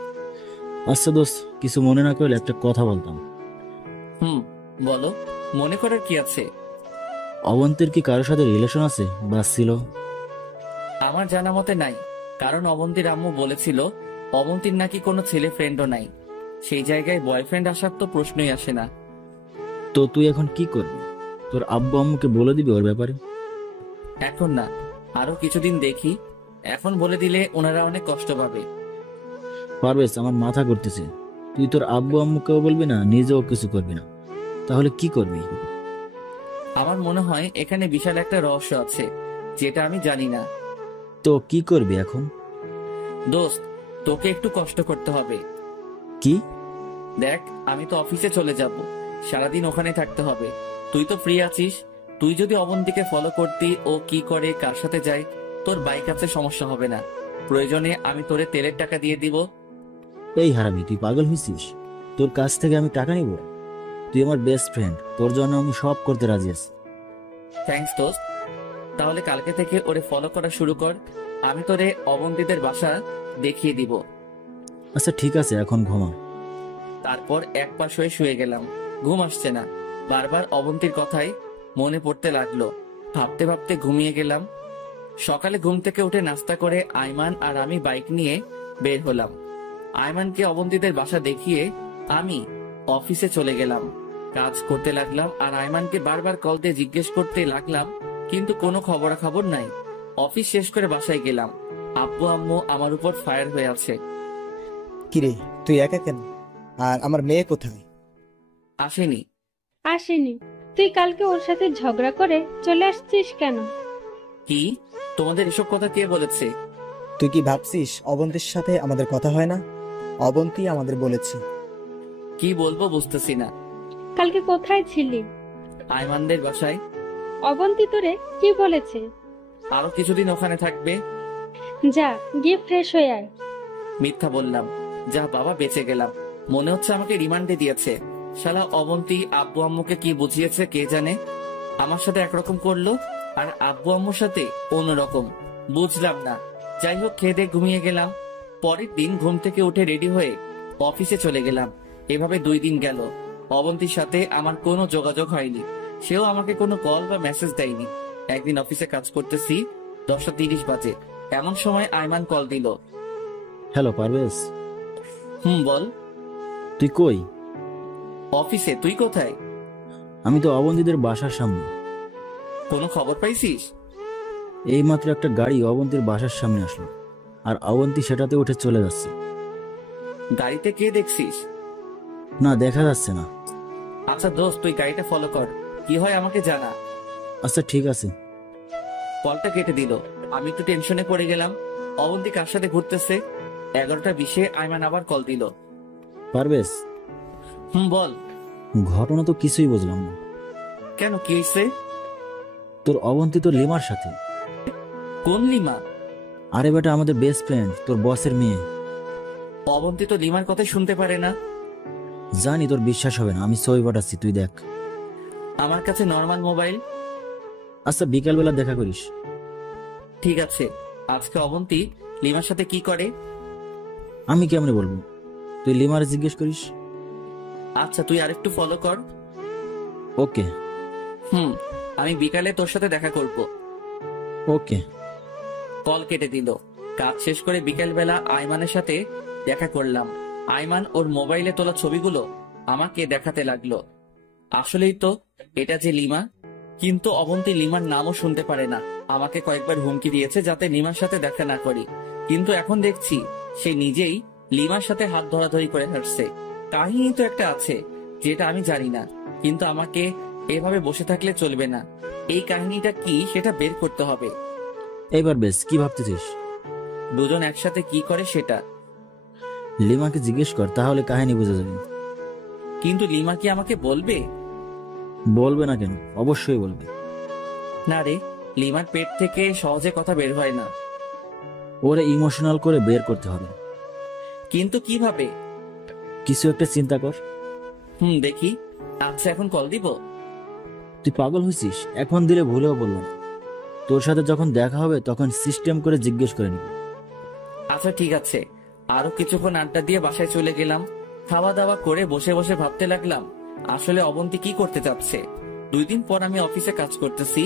আচ্ছা দোস্ত, কিছু মনে না করলে একটা কথা বলতাম। বলো, মনে করার কি আছে? অবন্তীর কি কারোর সাথে রিলেশন আছে বা ছিল? আমার জানা মতে নাই, কারণ অবন্তীর আম্মু বলেছিল অবন্তীর নাকি কোনো ছেলে ফ্রেন্ডও নাই। সেই জায়গায় বয়ফ্রেন্ড আসার তো প্রশ্নই আসে না। তো তুই এখন কি করবি? তোর আব্বু আম্মুকে বলে দিবি ওর ব্যাপারে? এখন না, আরো কিছুদিন দেখি। এখন বলে দিলে ওনারা অনেক কষ্ট পাবে। পারভেজ, আমার মাথা করতেছে। তুই তোর আব্বু আম্মুকেও বলবি না, নিজেও কিছু করবি না, তাহলে কি করবি? আমার মনে হয় এখানে বিশাল একটা রহস্য আছে যেটা আমি জানি না। তো কি করবি এখন? দোস্ত, তোকে একটু কষ্ট করতে হবে। কি? দেখ, আমি তো অফিসে চলে যাব, সারাদিন ওখানে থাকতে হবে। তুই তো ফ্রি আছিস। তুই যদি অবন্তীকে ফলো করতি, ও কি করে, কার সাথে যায়, তোর বাইক আছে, সমস্যা হবে না। প্রয়োজনে আমি তোরে তেলের টাকা দিয়ে দিব। এই হারামি, তুই পাগল হয়েছিস? তোর কাছ থেকে আমি টাকা নিব? তুই আমার বেস্ট ফ্রেন্ড, তোর জন্য আমি সব করতে রাজি আছি। থ্যাঙ্কস দোস্ত। তাহলে কালকে থেকে ওরে ফলো করা শুরু কর। আমি তোরে অবন্তীদের বাসা দেখিয়ে দিব। আচ্ছা ঠিক আছে, এখন ঘুমা। তারপর এক পাশ হয়ে শুয়ে গেলাম। ঘুম আসছে না, বারবার অবন্তীর কথাই মনে পড়তে লাগলো। ভাবতে ভাবতে ঘুমিয়ে গেলাম। সকালে ঘুম থেকে উঠে নাস্তা করে আয়মান আর আমি বাইক নিয়ে বের হলাম। আয়মানকে অবন্তীদের বাসা দেখিয়ে আমি অফিসে চলে গেলাম। কাজ করতে লাগলাম আর আয়মানকে বারবার কল দিয়ে জিজ্ঞেস করতে লাগলাম, কিন্তু কোনো খবরাখবর নাই। অফিস শেষ করে বাসায় গেলাম। আব্বু আম্মু আমার উপর ফায়ার হয়ে আছে। কিরে, তুই একা কেন? আর আমার মেয়ে কোথায়? আসেনি। আসেনি? তুই কালকে ওর সাথে ঝগড়া করে চলে আসছিস কেন? কি? তোমাদের এসব কথা কে বলেছে? তুই কি ভাবছিস অবন্তীর সাথে আমাদের কথা হয় না? অবন্তী আমাদের বলেছে। কি বলবো বুঝতেছি না। কালকে কোথায় ছিলি? আয়মানদের বাসায়। অবন্তী তোরে কি বলেছে? আরো কিছুদিন ওখানে থাকবে। যা, গিয়ে ফ্রেশ হয়ে আয়। মিথ্যা বললাম। যা বাবা, বেঁচে গেলাম। মনে হচ্ছে আমাকে রিমান্ডে দিয়েছে। শালা অবন্তী আব্বু আম্মুকে কি বুঝিয়েছে কে জানে। আমার সাথে একরকম করলো আর আব্বু আম্মুর সাথে অন্যরকম। বুঝলাম না। যাই হোক, খেয়ে দিয়ে ঘুমিয়ে গেলাম। পরের দিন ঘুম থেকে উঠে রেডি হয়ে অফিসে চলে গেলাম। এভাবে 2 দিন গেল। অবন্তীর সাথে আমার কোনো যোগাযোগ হয়নি। সেও আমাকে কোনো কল বা মেসেজ দেয়নি। একদিন অফিসে কাজ করতেছি, 10:30 বাজে। এমন সময় আয়মান কল দিল। হ্যালো পারভেজ। বল। তুই কই? অফিসে? তুই কোথায়? আমি তো অবন্তীদের বাসার সামনে। কোনো খবর পাইছিস? এইমাত্র একটা গাড়ি অবন্তীর বাসার সামনে আসলো, আর অবন্তী সেটাতে উঠে চলে যাচ্ছে। গাড়িতে কে দেখছিস? না, দেখা যাচ্ছে না। আচ্ছা দোস্ত, তুই গাড়িটা ফলো কর, কি হয় আমাকে জানা। আচ্ছা ঠিক আছে। কলটা কেটে দিল। আমি একটু টেনশনে পড়ে গেলাম। অবন্তী কার সাথে ঘুরতেছে? 11:20 আইমান আবার কল দিল। পারভেজ, বল। ঘটনা তো কিছুই বুঝলাম না। কেন, কি হয়েছে? তোর অবন্তী তো লিমার সাথে। কোন লিমা? আরে বেটা, আমাদের বেস্ট ফ্রেন্ড, তোর বসের মেয়ে। অবন্তী তো লিমার কথা শুনতে পারে না। জানি তোর বিশ্বাস হবে না, আমি ছবি পাঠাচ্ছি, তুই দেখ। আমার কাছে নর্মাল মোবাইল। আচ্ছা, বিকালবেলা দেখা করিস। ঠিক আছে। আজকে অবন্তী লিমার সাথে কি করে? আমি কেমনে বলবো, তুই লিমারে জিজ্ঞেস করিস। আচ্ছা, তুই আরেকটু ফলো কর। ওকে। আমি বিকালে তোর সাথে দেখা করব। ওকে। কল কেটে দিল। কাজ শেষ করে বিকেলবেলা আইমানের সাথে দেখা করলাম। আইমান ওর মোবাইলে তোলা ছবিগুলো আমাকে দেখাতে লাগলো। আসলেই তো এটা যে লিমা। কিন্তু অবন্তী লিমার নামও শুনতে পারে না। আমাকে কয়েকবার হুমকি দিয়েছে যাতে লিমার সাথে দেখা না করি, কিন্তু এখন দেখছি সে নিজেই লিমার সাথে হাত ধরাধরি করে হাঁটছে। কাহিনী তো একটা আছে যেটা আমি জানি না, কিন্তু আমাকে এভাবে বসে থাকলে চলবে না। এই কাহিনীটা কি সেটা বের করতে হবে। এইবার বেশ, কি ভাবতেছিস? দুজন একসাথে কি করে সেটা। লিমাকে জিজ্ঞেস কর, তাহলে কাহিনী বুঝে যাবে। কিন্তু লিমা কি আমাকে বলবে? বলবে না কেন, অবশ্যই বলবে। না রে, লিমার পেট থেকে সহজে কথা বের হয় না। ওরে ইমোশনাল করে বের করতে হবে। কিন্তু কিভাবে? কিছু একটা চিন্তা কর। দেখি। আচ্ছা, এখন কল দিব? তুই পাগল হয়েছিস? এখন দিলে ভুলেও বলবো না। তোর সাথে যখন দেখা হবে তখন সিস্টেম করে জিজ্ঞেস করে নিবি। আচ্ছা ঠিক আছে। আরো কিছুক্ষণ আড্ডা দিয়ে বাসায় চলে গেলাম। খাওয়া দাওয়া করে বসে বসে ভাবতে লাগলাম আসলে অবন্তী কি করতে চাচ্ছে। 2 দিন পর আমি অফিসে কাজ করতেছি,